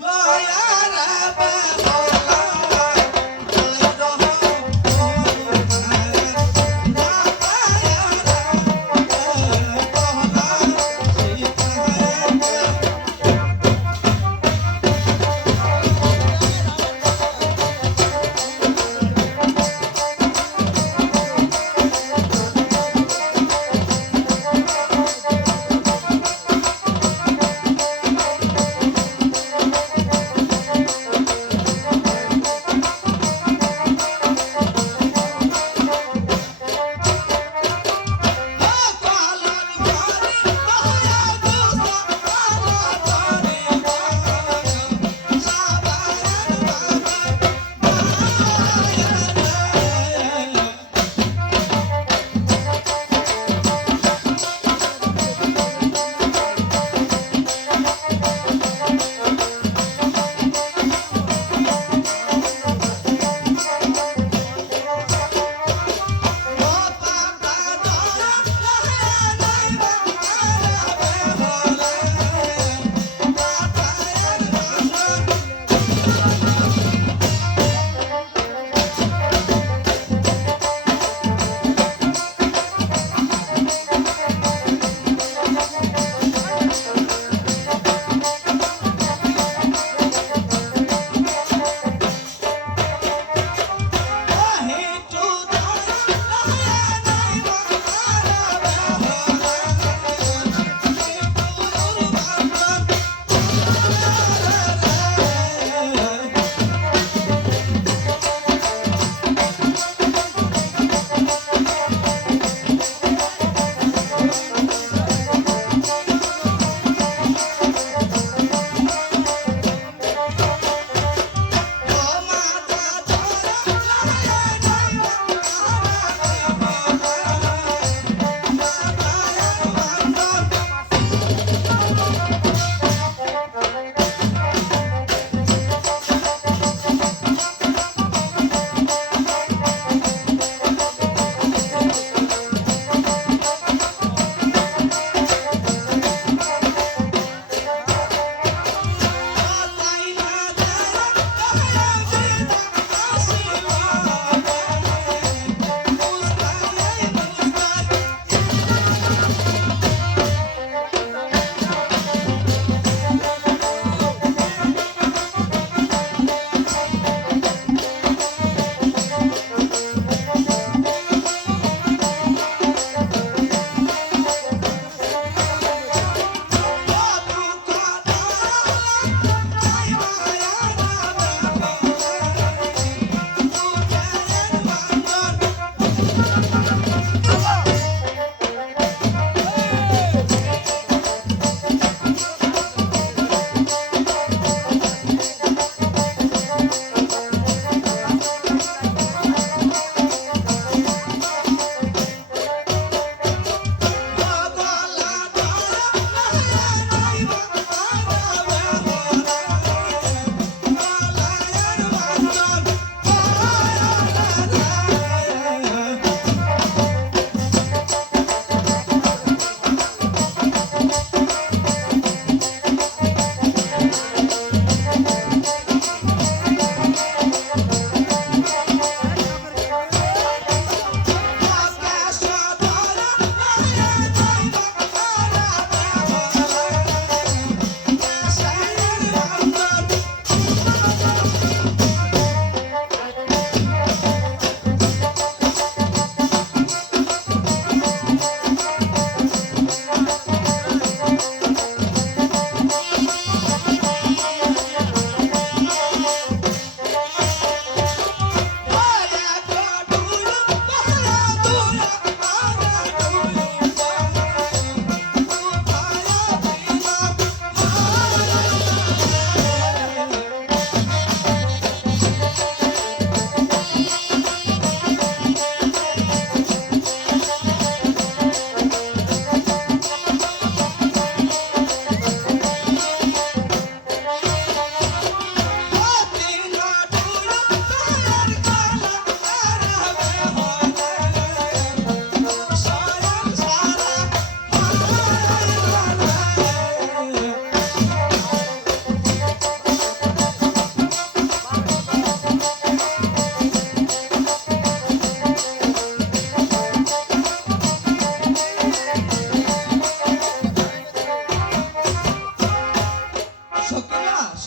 লয়ার বেলা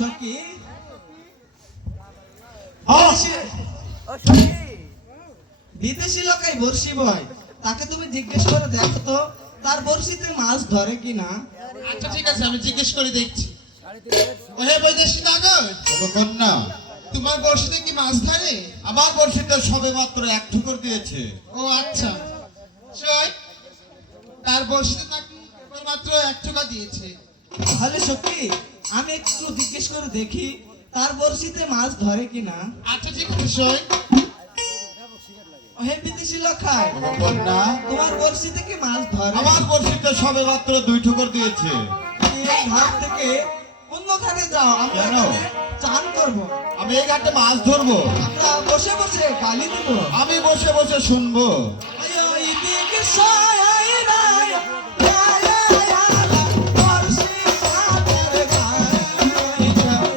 সখী ও সখী বিদেশি লোকাই বর্ষি বয়, তাকে তুমি জিজ্ঞেস করে দেখো তো তার বর্ষিতে মাছ ধরে কিনা। আচ্ছা ঠিক আছে, আমি জিজ্ঞেস করে দেখছি। ওহে বৈদেশি নাগর, কন্যা তোমার বর্ষিতে কি মাছ ধরে? আমার বর্ষিতে সবে মাত্র এক ঠুকর দিয়েছে। ও আচ্ছা, সই তার বর্ষিতে নাকি মাত্র 1 টাকা দিয়েছে। তাহলে সখী আমি একটু জিজ্ঞেস করে দেখি তার বর্ষিতে মাছ ধরে কিনা। আচ্ছা ঠিক আছে সই। হে বিদেশি লোকাই, কন্যা তোমার বর্ষিতে কি মাছ ধরে? আমার বর্ষিতে সবে মাত্র 2 ঠুকর দিয়েছে। তুমি এই ঘাট থেকে অন্য ঘাটে যাও, আমরা কেন? এখানে চান করব। আমি এই ঘাটে মাছ ধরবো, আমরা বসে বসে গালি দেব। আমি বসে বসে শুনবো। ওই দিকে সয়াই রায়, রায় রায় বর্ষি ঘাটের গায়ে যায়।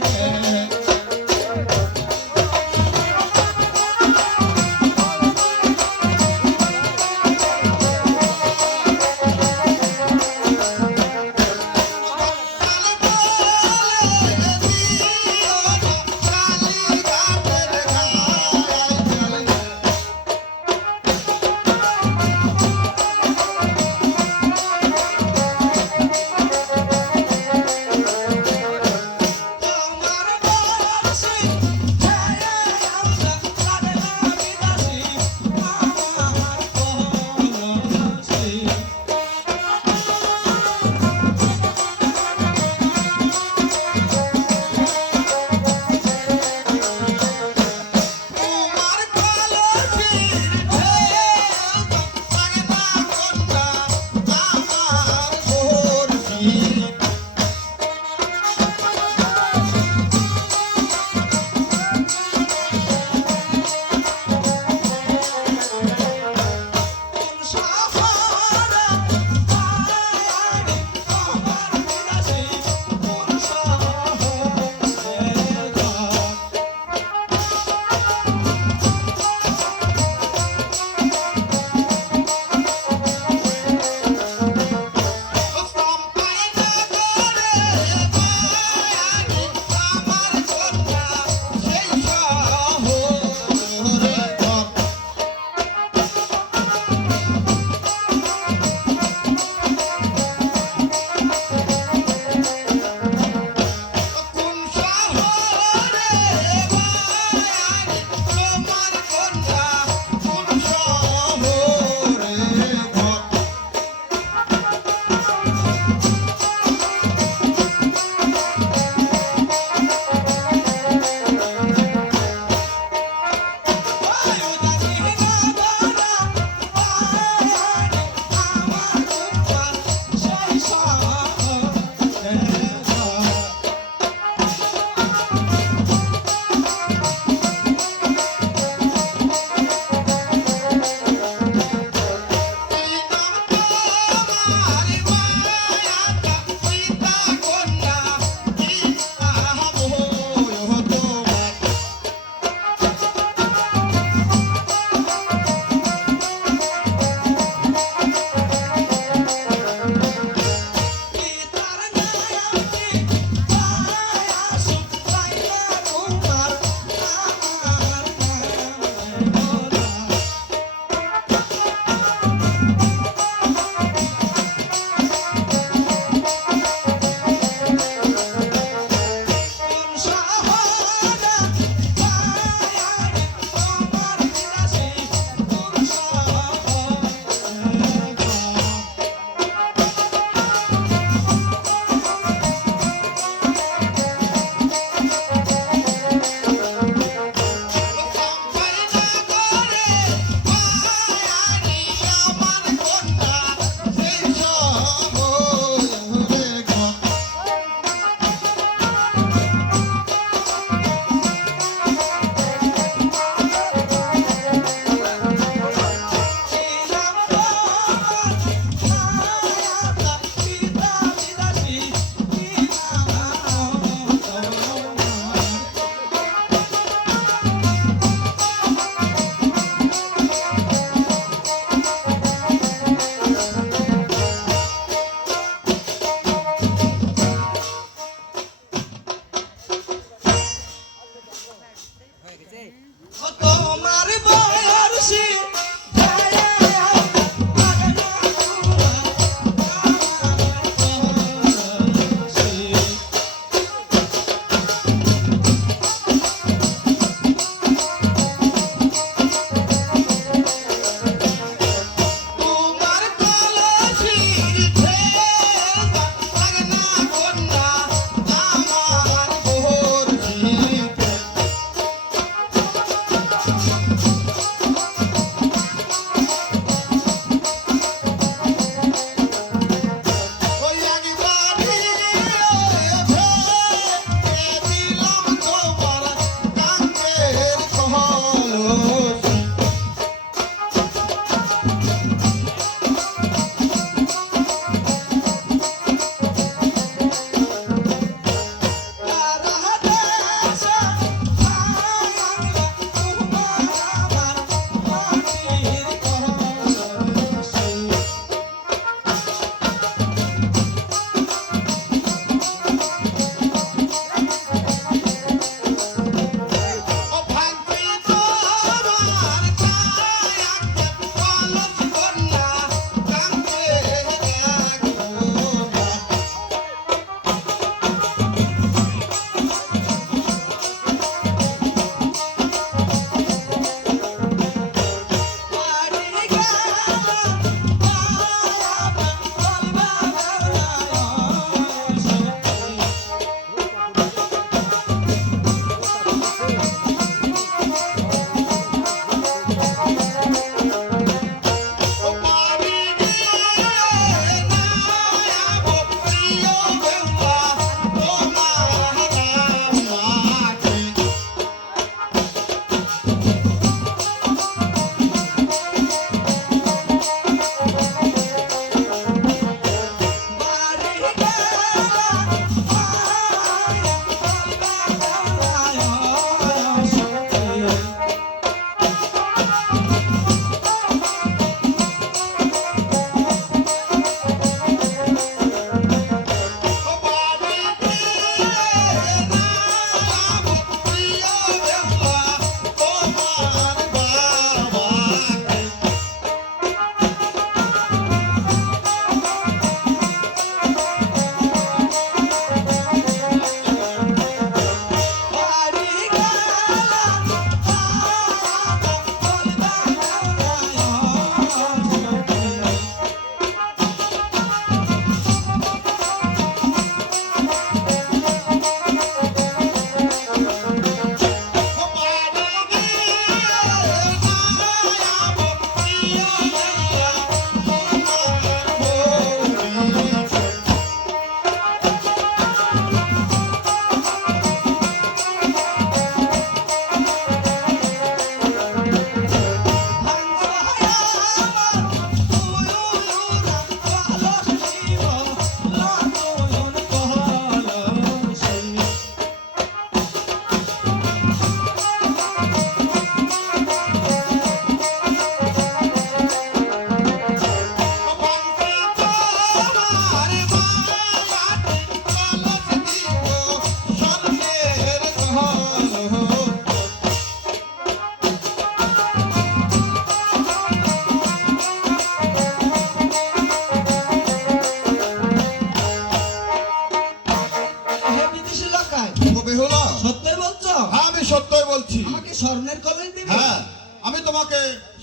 সত্যই বলছো? হ্যাঁ আমি সত্যই বলছি। আমাকে স্বর্ণের কলস দিবে? হ্যাঁ আমি তোমাকে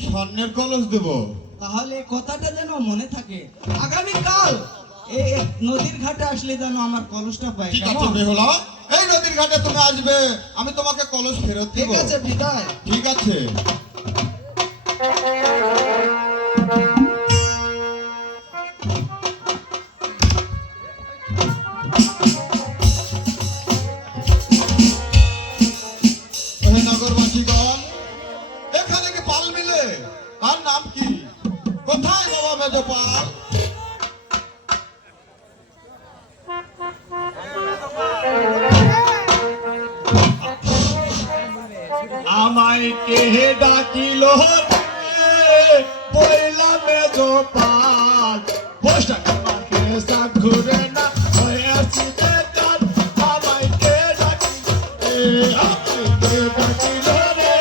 স্বর্ণের কলস দেব। তাহলে কথাটা যেন মনে থাকে, আগামীকাল এই নদীর ঘাটে আসলে যেন আমার কলসটা পাই। ঠিক আছে কেমন? বেহুলা, এই নদীর ঘাটে তুমি আসবে, আমি তোমাকে কলস ফেরত ঠিক দেব। আছে, বিদায়। ঠিক আছে। হে নগরবাসীগণ, এখানে কি পাল মিলে? তার নাম কি? কোথায় বাবা মেজ পাল? আমায় কে ডাকিল পয়লা মেজ পাল বসা আমাকে সাঘুরে না হয়েছি বেকার আমায় কে ডাকিল রে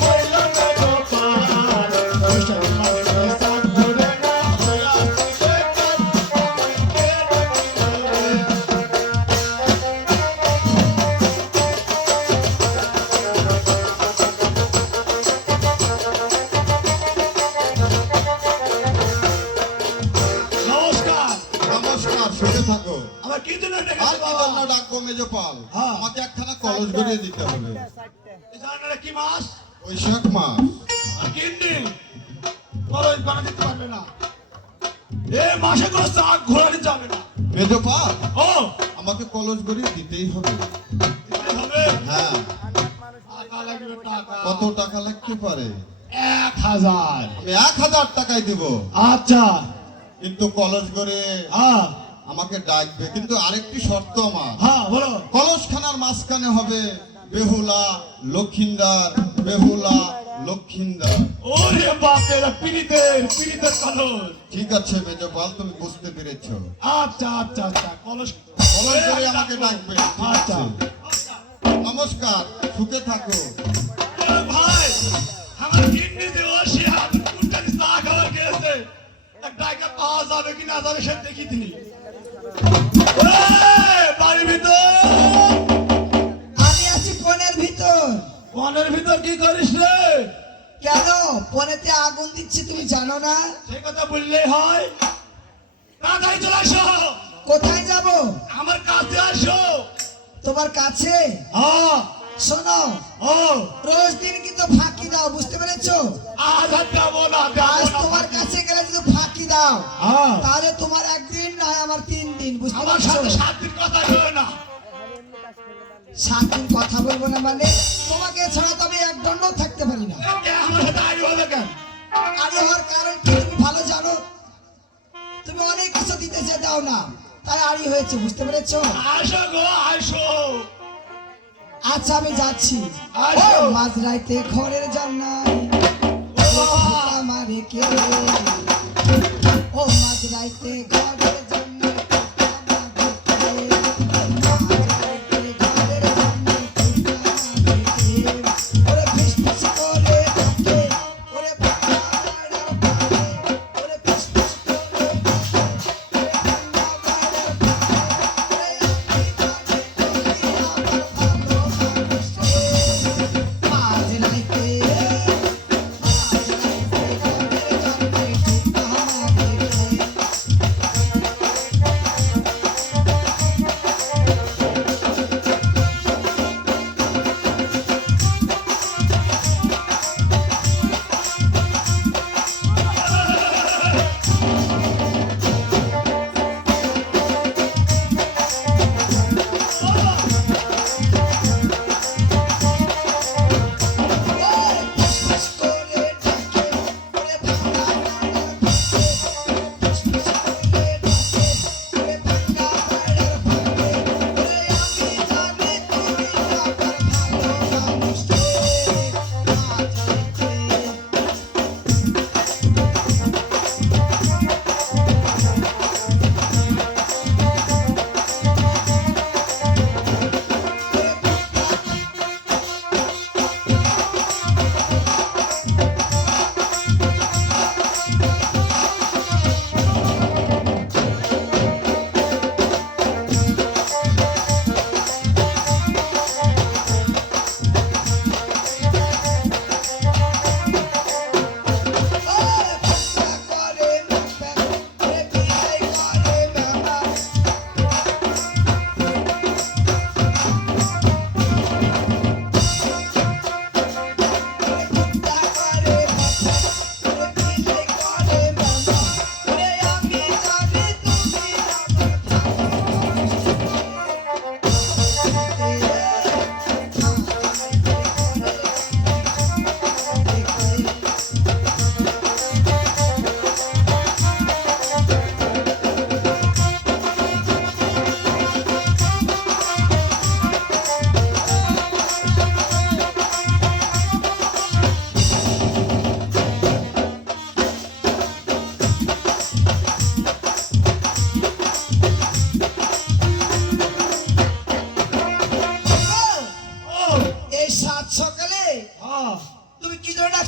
পয়লা মেজ পাল বসা আমাকে সাঘুরে না হয়েছি বেকার আমায় কে ডাকিল রে নমস্কার নমস্কার, শুনে থাকো। আমার কি জন্য আর ডেকেছো কি বাবা? জন্য ডাকবো মেজ পাল? হ্যাঁ। আমাকে একখানা কলস গড়িয়ে দিতে হবে। এই জানাটা কি মাস? বৈশাখ মাস। আর কিন্নি খরচ বানা দিতে পারবে না। এ মাসে কোনো শাক ঘোরানো যাবে না। মেজ পাল, ও আমাকে কলস গড়িয়ে দিতেই হবে। দিতে হবে। হ্যাঁ। টাকা লাগবে টাকা। কত টাকা লাগতে পারে? 1000। আমি 1000 টাকাই দিব, আচ্ছা। কিন্তু কলস গড়ে হ্যাঁ আমাকে ডাকবে। কিন্তু আরেকটি শর্ত আমার, হ্যাঁ বলো। কলসখানার মাঝখানে হবে বেহুলা লক্ষিন্দার, বেহুলা লক্ষিন্দার। ওরে বাপের পিড়িতের কলস। ঠিক আছে মেজ পাল, তুমি বুঝতে পেরেছো। আচ্ছা আচ্ছা আচ্ছা কলস কলস গড়ে আমাকে ডাকবে। ঠিক আচ্ছা। আছে। নমস্কার, সুখে থাকো। এ ভাই আমার কিডনি যে ওশিয়ান কোনটা চা খাওয়া গেছে এক টাকা পাওয়া যাবে কি না যাবে সে দেখি তিনি বাড়ির ভিতর আমি আছি পনের ভিতর। বনের ভিতর কি করিস রে? কেন? পনেতে আগুন দিচ্ছি, তুমি জানো না? সে কথা বললেই হয়। তাড়াতাড়ি চলে আসো, কোথায় যাব? আমার কাছে আসো। তোমার কাছে? হ্যাঁ শোনো, ও রোজ দিন কিন্তু ফাঁকি দাও, বুঝতে পেরেছো? আজ আর যাবো না আজ তোমার কাছে গেলে যদি ফাঁকি দাও, হ্যাঁ তাহলে তোমার একদিন না হয় আমার 3 দিন, বুঝতে আমার পারছো? সাথে 7 দিন কথা হলো না। 7 দিন কথা বলবো না মানে? তোমাকে ছাড়া তো আমি এক দণ্ডও থাকতে পারি না। কে আমার সাথে আগে হলো কেন? আরে হওয়ার কারণ কি তুমি ভালো জানো? তুমি অনেক কিছু দিতে যে দাও না, তাই আড়ি হয়েছে, বুঝতে পেরেছো? আসো গো আসো। আচ্ছা আমি যাচ্ছি। আসো। ও মাঝরাইতে ঘরের জানাই আমারে কে, ও মাঝরাইতে ঘরের জানাই মাঝরাইতে ঘরের জানাই ওরে ফিসফিস করে ডাকে, ওরে পাড়া পাড়ে, ওরে ফিসফিস করে ডাকে, ওরে পাড়া পাড়ে, ওরে আপনি জানে তুমি আমার ভালো মানুষ রে। মাঝরাইতে ঘরের জানাই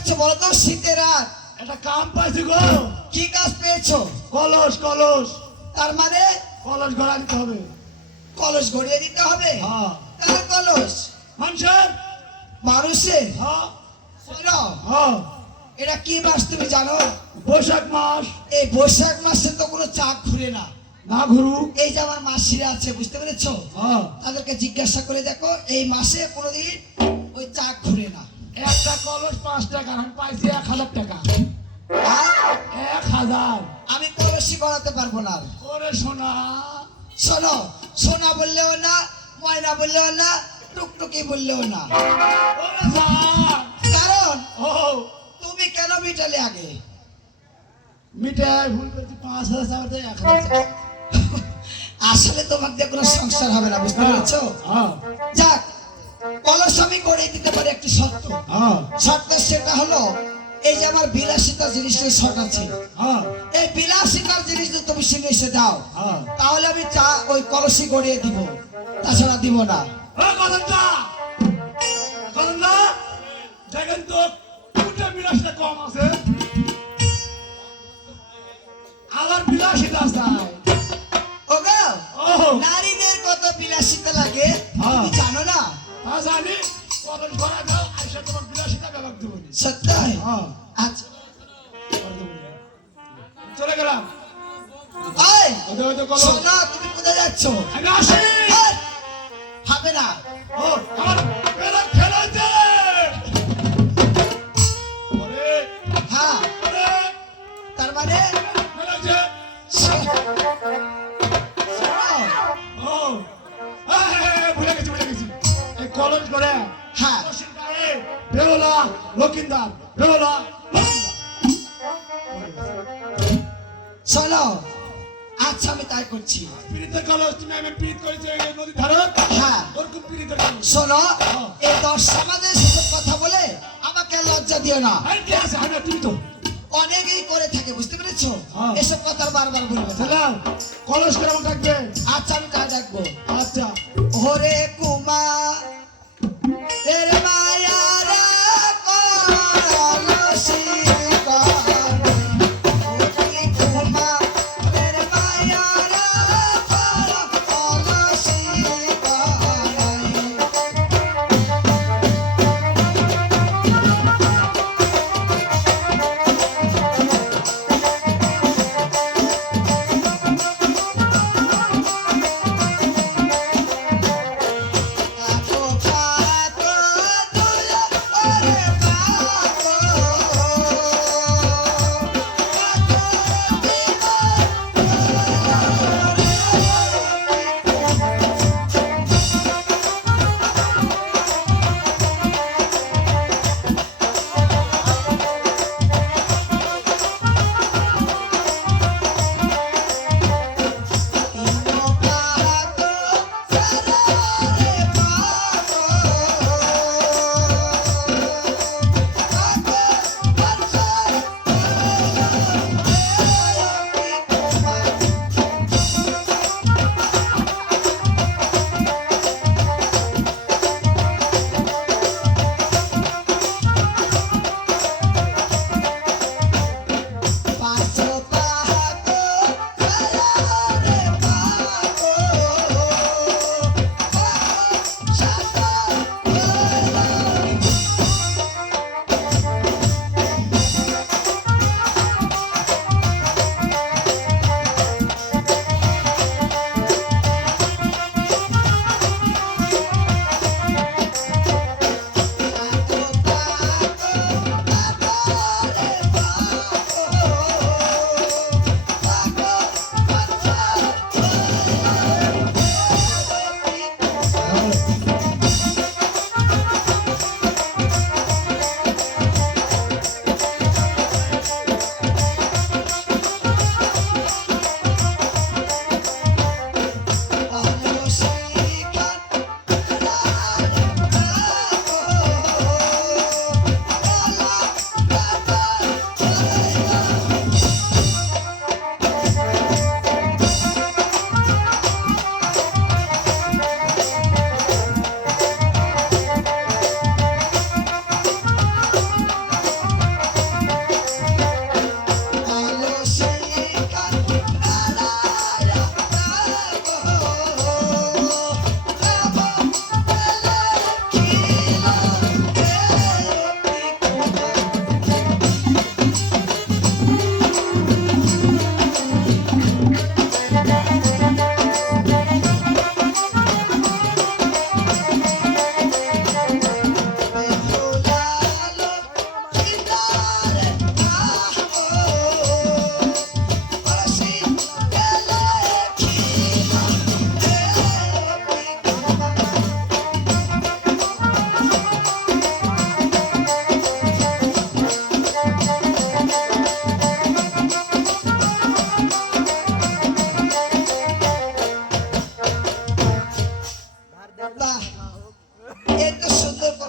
করছো বলো তো শীতের রাত? একটা কাম পাইছি গো। কি কাজ পেয়েছো? কলস কলস তার মানে কলস গড়া দিতে হবে। কলস গড়িয়ে দিতে হবে? হ্যাঁ। কার কলস? মানুষের। মানুষের? হ্যাঁ শোনো, হ্যাঁ। এটা কি মাস তুমি জানো? বৈশাখ মাস। এই বৈশাখ মাসে তো কোনো চাক ঘুরে না। না ঘুরু। এই যে আমার মাসিরা আছে, বুঝতে পেরেছো? হ্যাঁ। তাদেরকে জিজ্ঞাসা করে দেখো, এই মাসে কোনোদিন ওই চাক ঘুরে না। একটা কলস 5 টাকা, আমি পাইছি 1000 টাকা। আর 1000। আমি কলসি গড়াতে পারবো না। ওরে সোনা। শোনো, সোনা বললেও না, ময়না বললেও না, টুকটুকি বললেও না। ওরে জান। কারণ ও তুমি কেন মিটালে আগে? মিঠাই ভুল করছি 5000 চাওয়াতে 1000। আসলে তোমার দিয়ে কোনো সংসার হবে না, বুঝতে পেরেছো? হ্যাঁ যাক, কলস আমি করে দিতে পারি একটি শর্ত। হ্যাঁ শর্ত সেটা হলো, এই যে আমার বিলাসিতা জিনিসের শর্ট আছে, হ্যাঁ এই বিলাসিতার জিনিস যদি তুমি সিনে এসে দাও, হ্যাঁ। তাহলে আমি চা ওই কলসি গড়িয়ে দিব, তাছাড়া দিব না। কদমটা কদমটা দেখেন তো কোনটা বিলাসিতা কম আছে। আমার বিলাসিতা চাই। ওগো, ও নারীদের কত বিলাসিতা লাগে হ্যাঁ। তুমি জানো না? জানি। কলস ভরা দাও, আইসা তোমার বিলাসিতা ব্যবহার দেবো। সত্যি? হ্যাঁ আচ্ছা, চলে গেলাম। এই ওদের ওদের কলস সোনা, তুমি কোথায় যাচ্ছ? আমি আসি। এই, হবে না। ও আমার বেলা খেলাইতে। ওরে হ্যাঁ, ওরে তার মানে খেলাইতে। শোনো, ও ভুলে গেছি ভুলে গেছি। এই কলস করে হ্যাঁ, কলসের গায়ে বেহুলা লকিন্দার বেহুলা লকিন্দার। শোনো, আচ্ছা আমি তাই করছি। পিড়িতের কলস তুমি আমি পিড়িত করেছি এই নদী ধারে। হ্যাঁ, ওরকম পিড়িতের কলস। শোনো, এই দশ সমাজের সাথে কথা বলে আমাকে লজ্জা দিও না। আরে কে আছে? আমি তুমি তো অনেকেই করে থাকে, বুঝতে পেরেছো? হ্যাঁ। এসব কথা আর বারবার বলবে না। চলো কলস করে আমাকে ডাকবে। আচ্ছা আমি তাই ডাকবো। আচ্ছা ওরে কুমা এর মায়া রে কলসি করে। ওরে কুমা এর মায়া রে কলসি করে।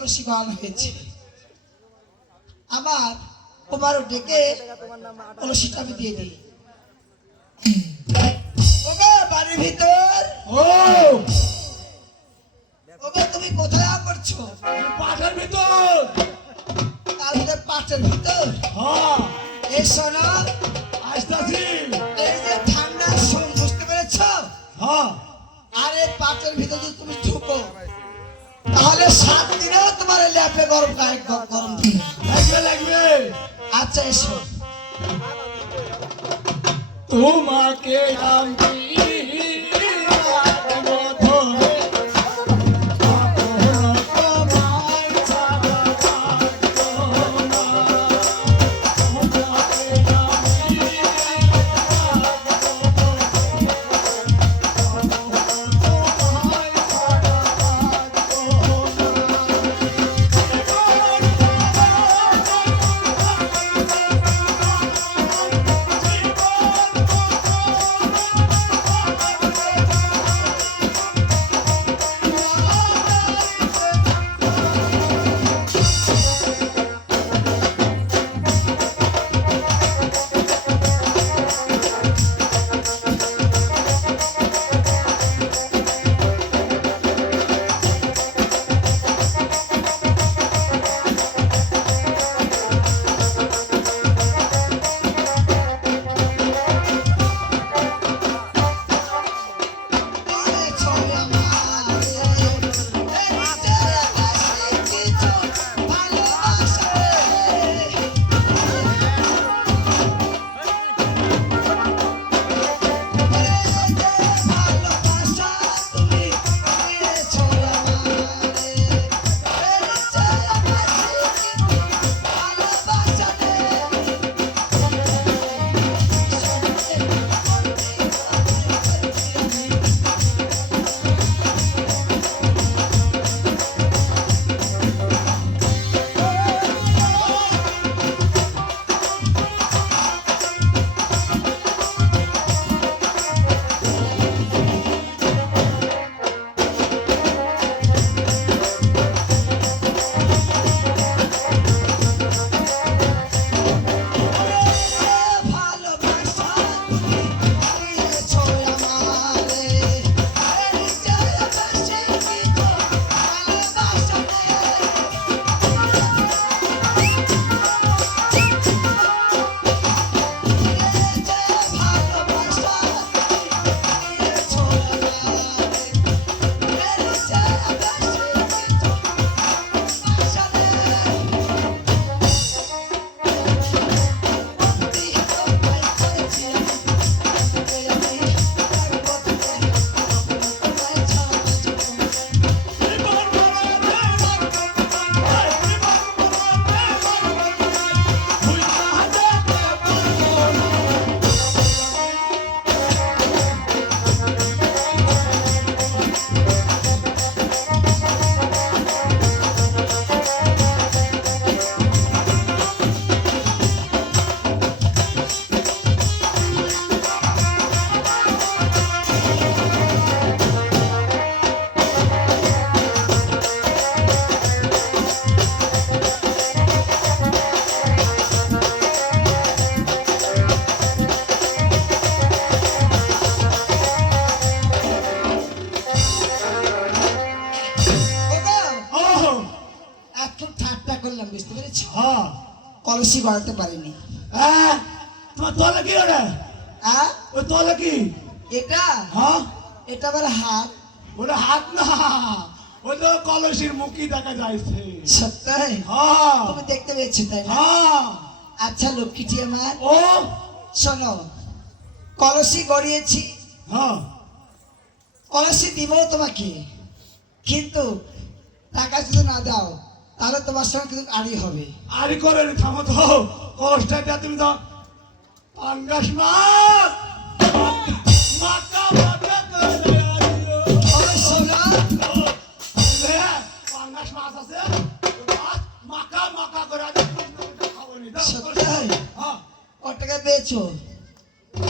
কলসি গড়ানো হয়েছে। আমার তোমারও ডেকে কলসিটা আমি দিয়ে দিই। ওগো বাড়ির ভিতর, ও ওগো তুমি কোথায় করছো? পাটের ভিতর। তাহলে পাটের ভিতর হ্যাঁ এসো না। আসতাছি। এই যে ঠান্ডার সময়, বুঝতে পেরেছ? হ্যাঁ আর এই পাটের ভিতর যদি তুমি ঢুকো তাহলে 7 দিনেও তোমার ল্যাপে গরম গায়ে গরম দিবে। লাগবে লাগবে। আচ্ছা এসো। তোমাকে আমি মধুরে তোমায় ছাড়া থাকবো না। তোমাকে বুঝতে পেরেছ? হ্যাঁ কলসি গড়াতে পারিনি। হ্যাঁ তোমার তোলা কি ওটা? হ্যাঁ ওই তোলা কি? এটা হ্যাঁ এটা আবার হাত। ওটা হাত না, ওই তো কলসির মুখই দেখা যাইছে। সত্যি? হ্যাঁ তুমি দেখতে পেয়েছো তাই না? হ্যাঁ আচ্ছা লক্ষ্মীটি আমার, ও শোনো, কলসি গড়িয়েছি, হ্যাঁ কলসি দিব তোমাকে, কিন্তু টাকা যদি না দাও তাহলে তোমার সঙ্গে কিন্তু আড়ি হবে। আরে করে থামো তো, কলসটা তুমি তো পাঙ্গাস মাছ মাকা মাকা করে আইও। ওই শোনো, পাঙ্গাস মাছ আছে, মাছ মাকা মাকা করে আইও, খাবনি দাও। সত্যি? হ্যাঁ কত টাকা পেয়েছো?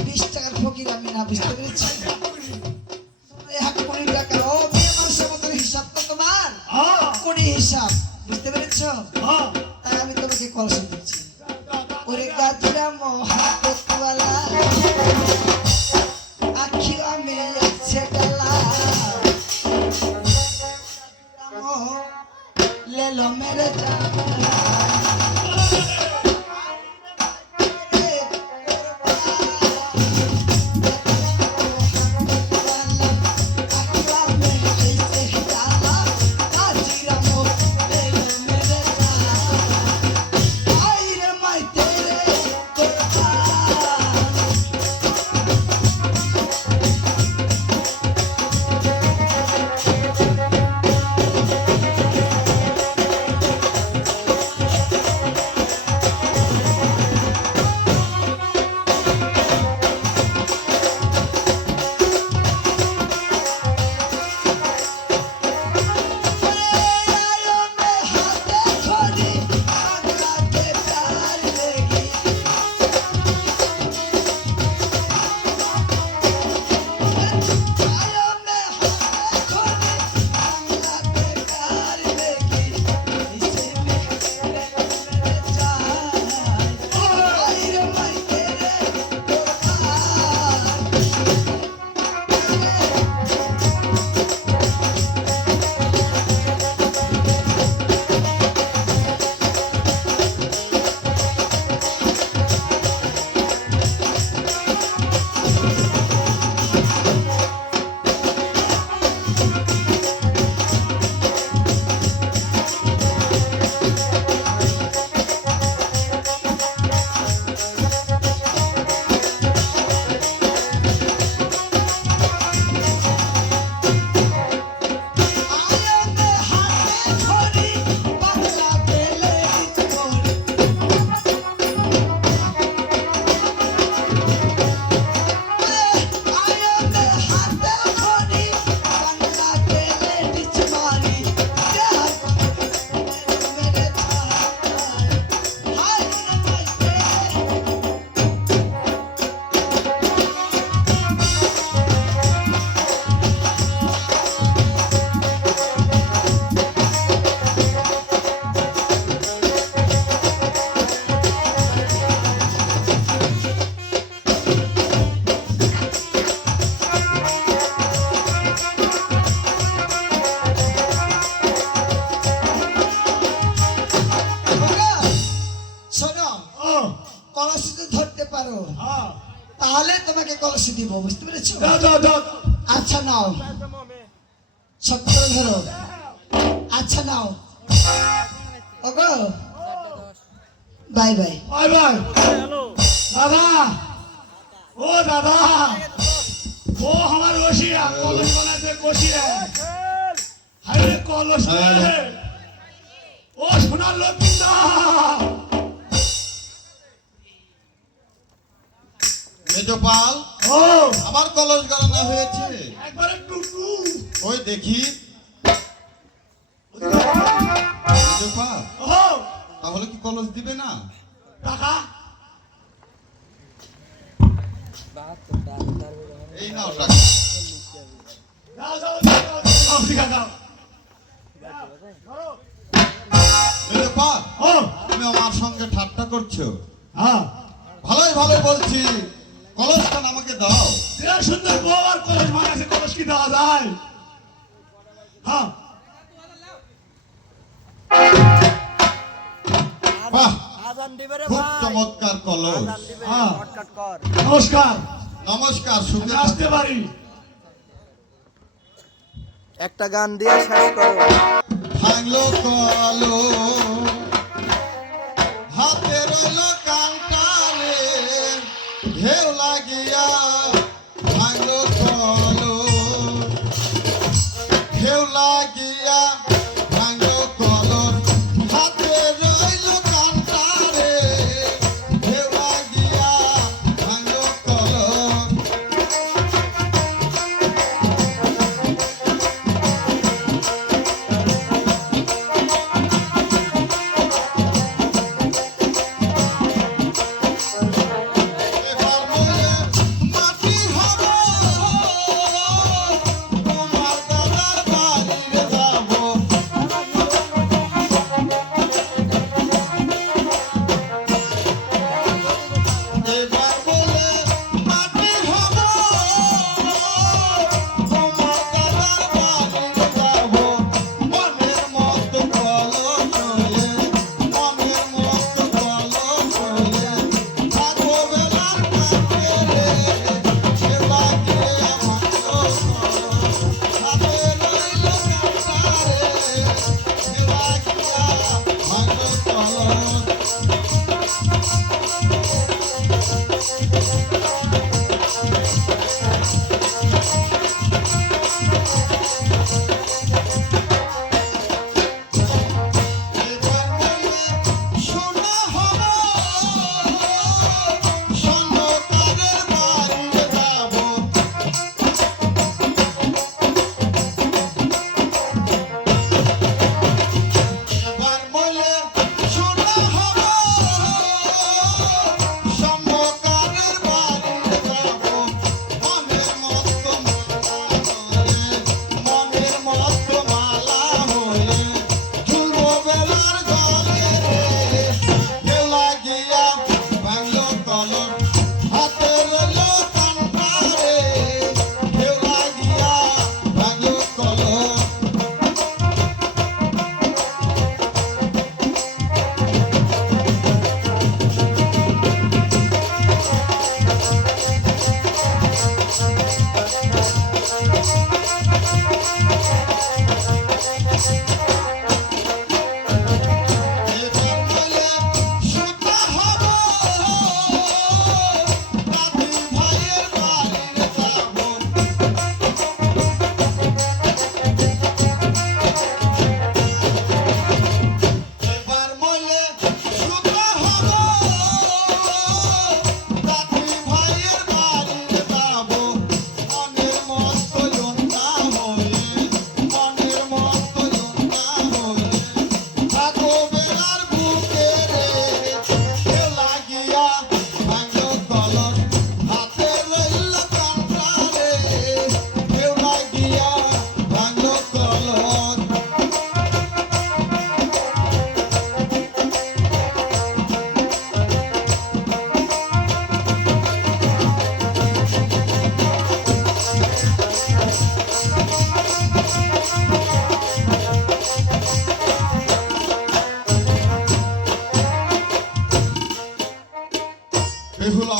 20 টাকার ফকির আমি না, বুঝতে পেরেছি? 1 কোটি টাকা। ও মেয়ে মানুষের মতন হিসাব তো তোমার, হ্যাঁ কোটি হিসাব। বুঝতে পেরেছো? হ্যাঁ তাই আমি তোমাকে কলসি দিচ্ছি। ওরে গাজরা মহাপতওয়ালা আখি আমি আছে গালা লেলো মেরে জানা তাহলে তোমাকে কলসি দিব, বুঝতে পেরেছো? আচ্ছা নাও, শক্ত করে ধরো। আচ্ছা নাও, ওগো বাই বাই। বাই বাই দাদা, ও দাদা, ও আমার রসিয়া কলস বানাতে বসিয়া, হায় কলস রে, ও সোনার লক্ষ্মীদা, মেজপাল, ও আমার কলস গণনা হয়েছে। একবারে টুটু, ওই দেখি মেজপাল, ও তাহলে কি কলস দিবে না? টাকা এই নাও টাকা। দাও দাও দাও দাও, ঠিক আছে দাও। মেজপাল, ও তুমি আমার সঙ্গে ঠাট্টা করছো? হ্যাঁ, ভালোই ভালো বলছি, কলসটা আমাকে দাও। এ সুন্দর বউ আর কলস বানাইছে, কলস কি দেওয়া যায়? হ্যাঁ বাহ, আজান দিবে রে খুব ভাই, চমৎকার কলস। আজান দিবে, হ্যাঁ। শর্টকাট কর। নমস্কার, নমস্কার, আমি সুখে আসতে থাকো। পারি? একটা গান দিয়ে শেষ করো। ভাঙলো কলো, হাতে রইল কান্তারে, ঢেউ লাগিয়া ভাঙলো কলো, ঢেউ লাগিয়া ভাঙলো কলো, হাতে রইল কান্তারে, ঢেউ লাগিয়া ভাঙলো কলো।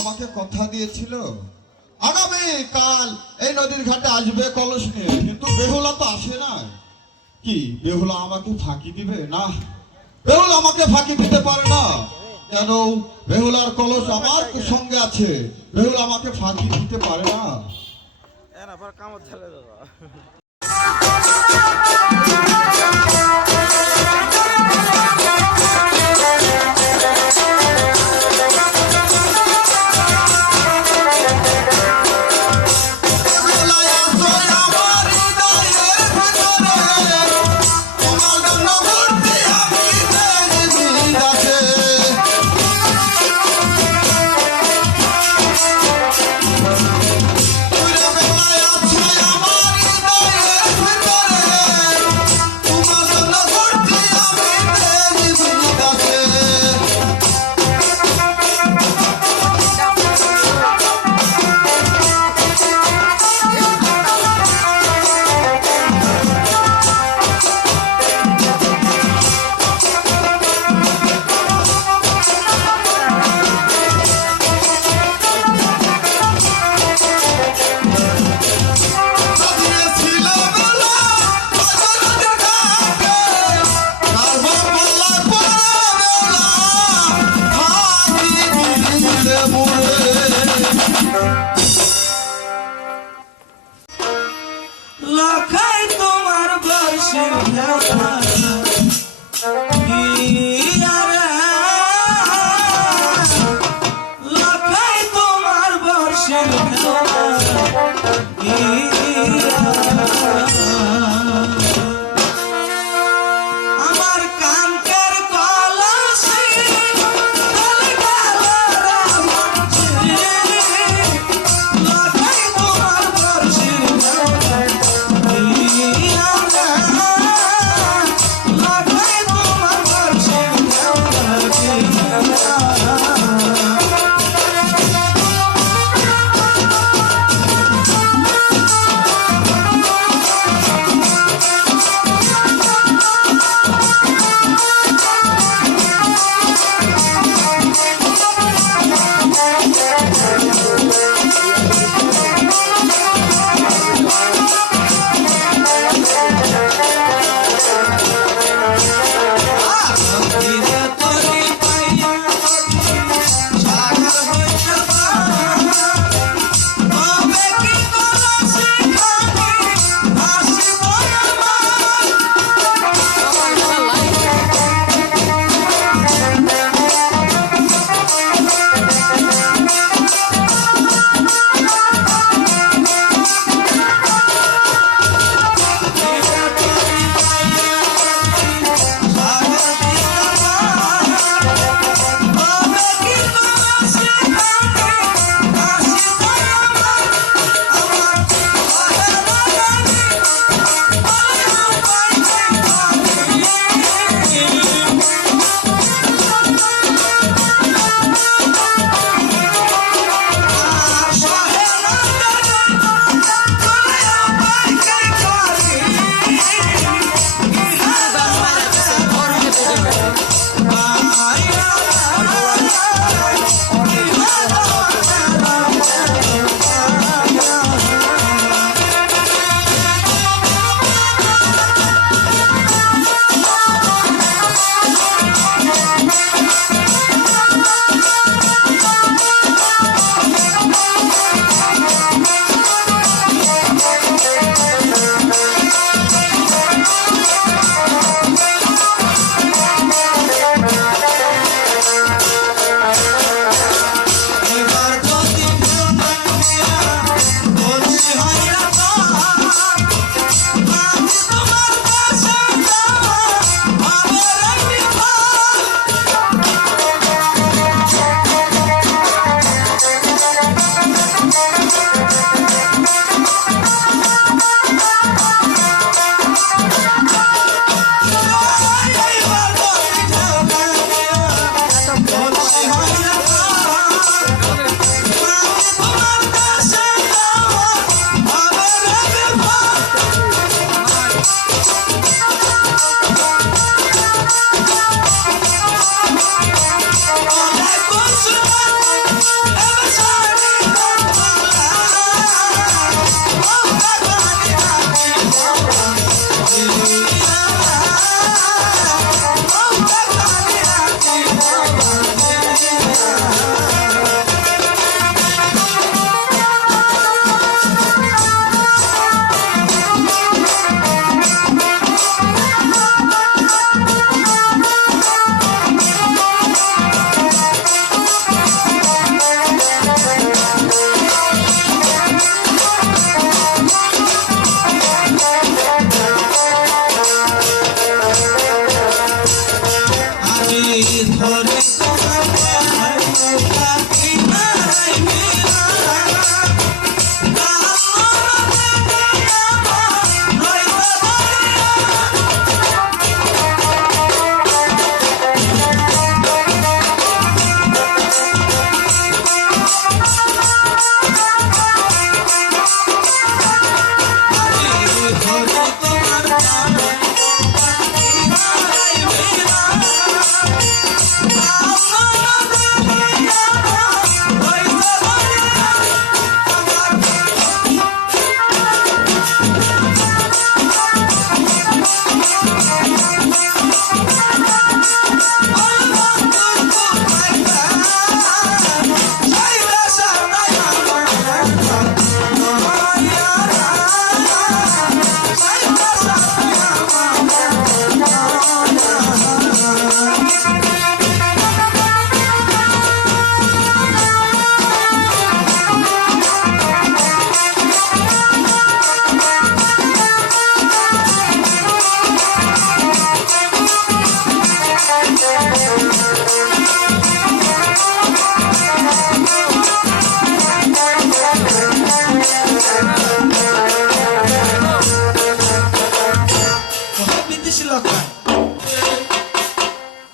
আমাকে কথা দিয়েছিল আগামী কাল এই নদীর ঘাটে আসবে কলস নিয়ে, কিন্তু বেহুলা তো আসে না। কি বেহুলা আমাকে ফাঁকি দিবে? না, বেহুলা আমাকে ফাঁকি দিতে পারে না। কেন? বেহুলার কলস আমার সঙ্গে আছে, বেহুলা আমাকে ফাঁকি দিতে পারে না।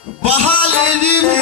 बहाली जी भी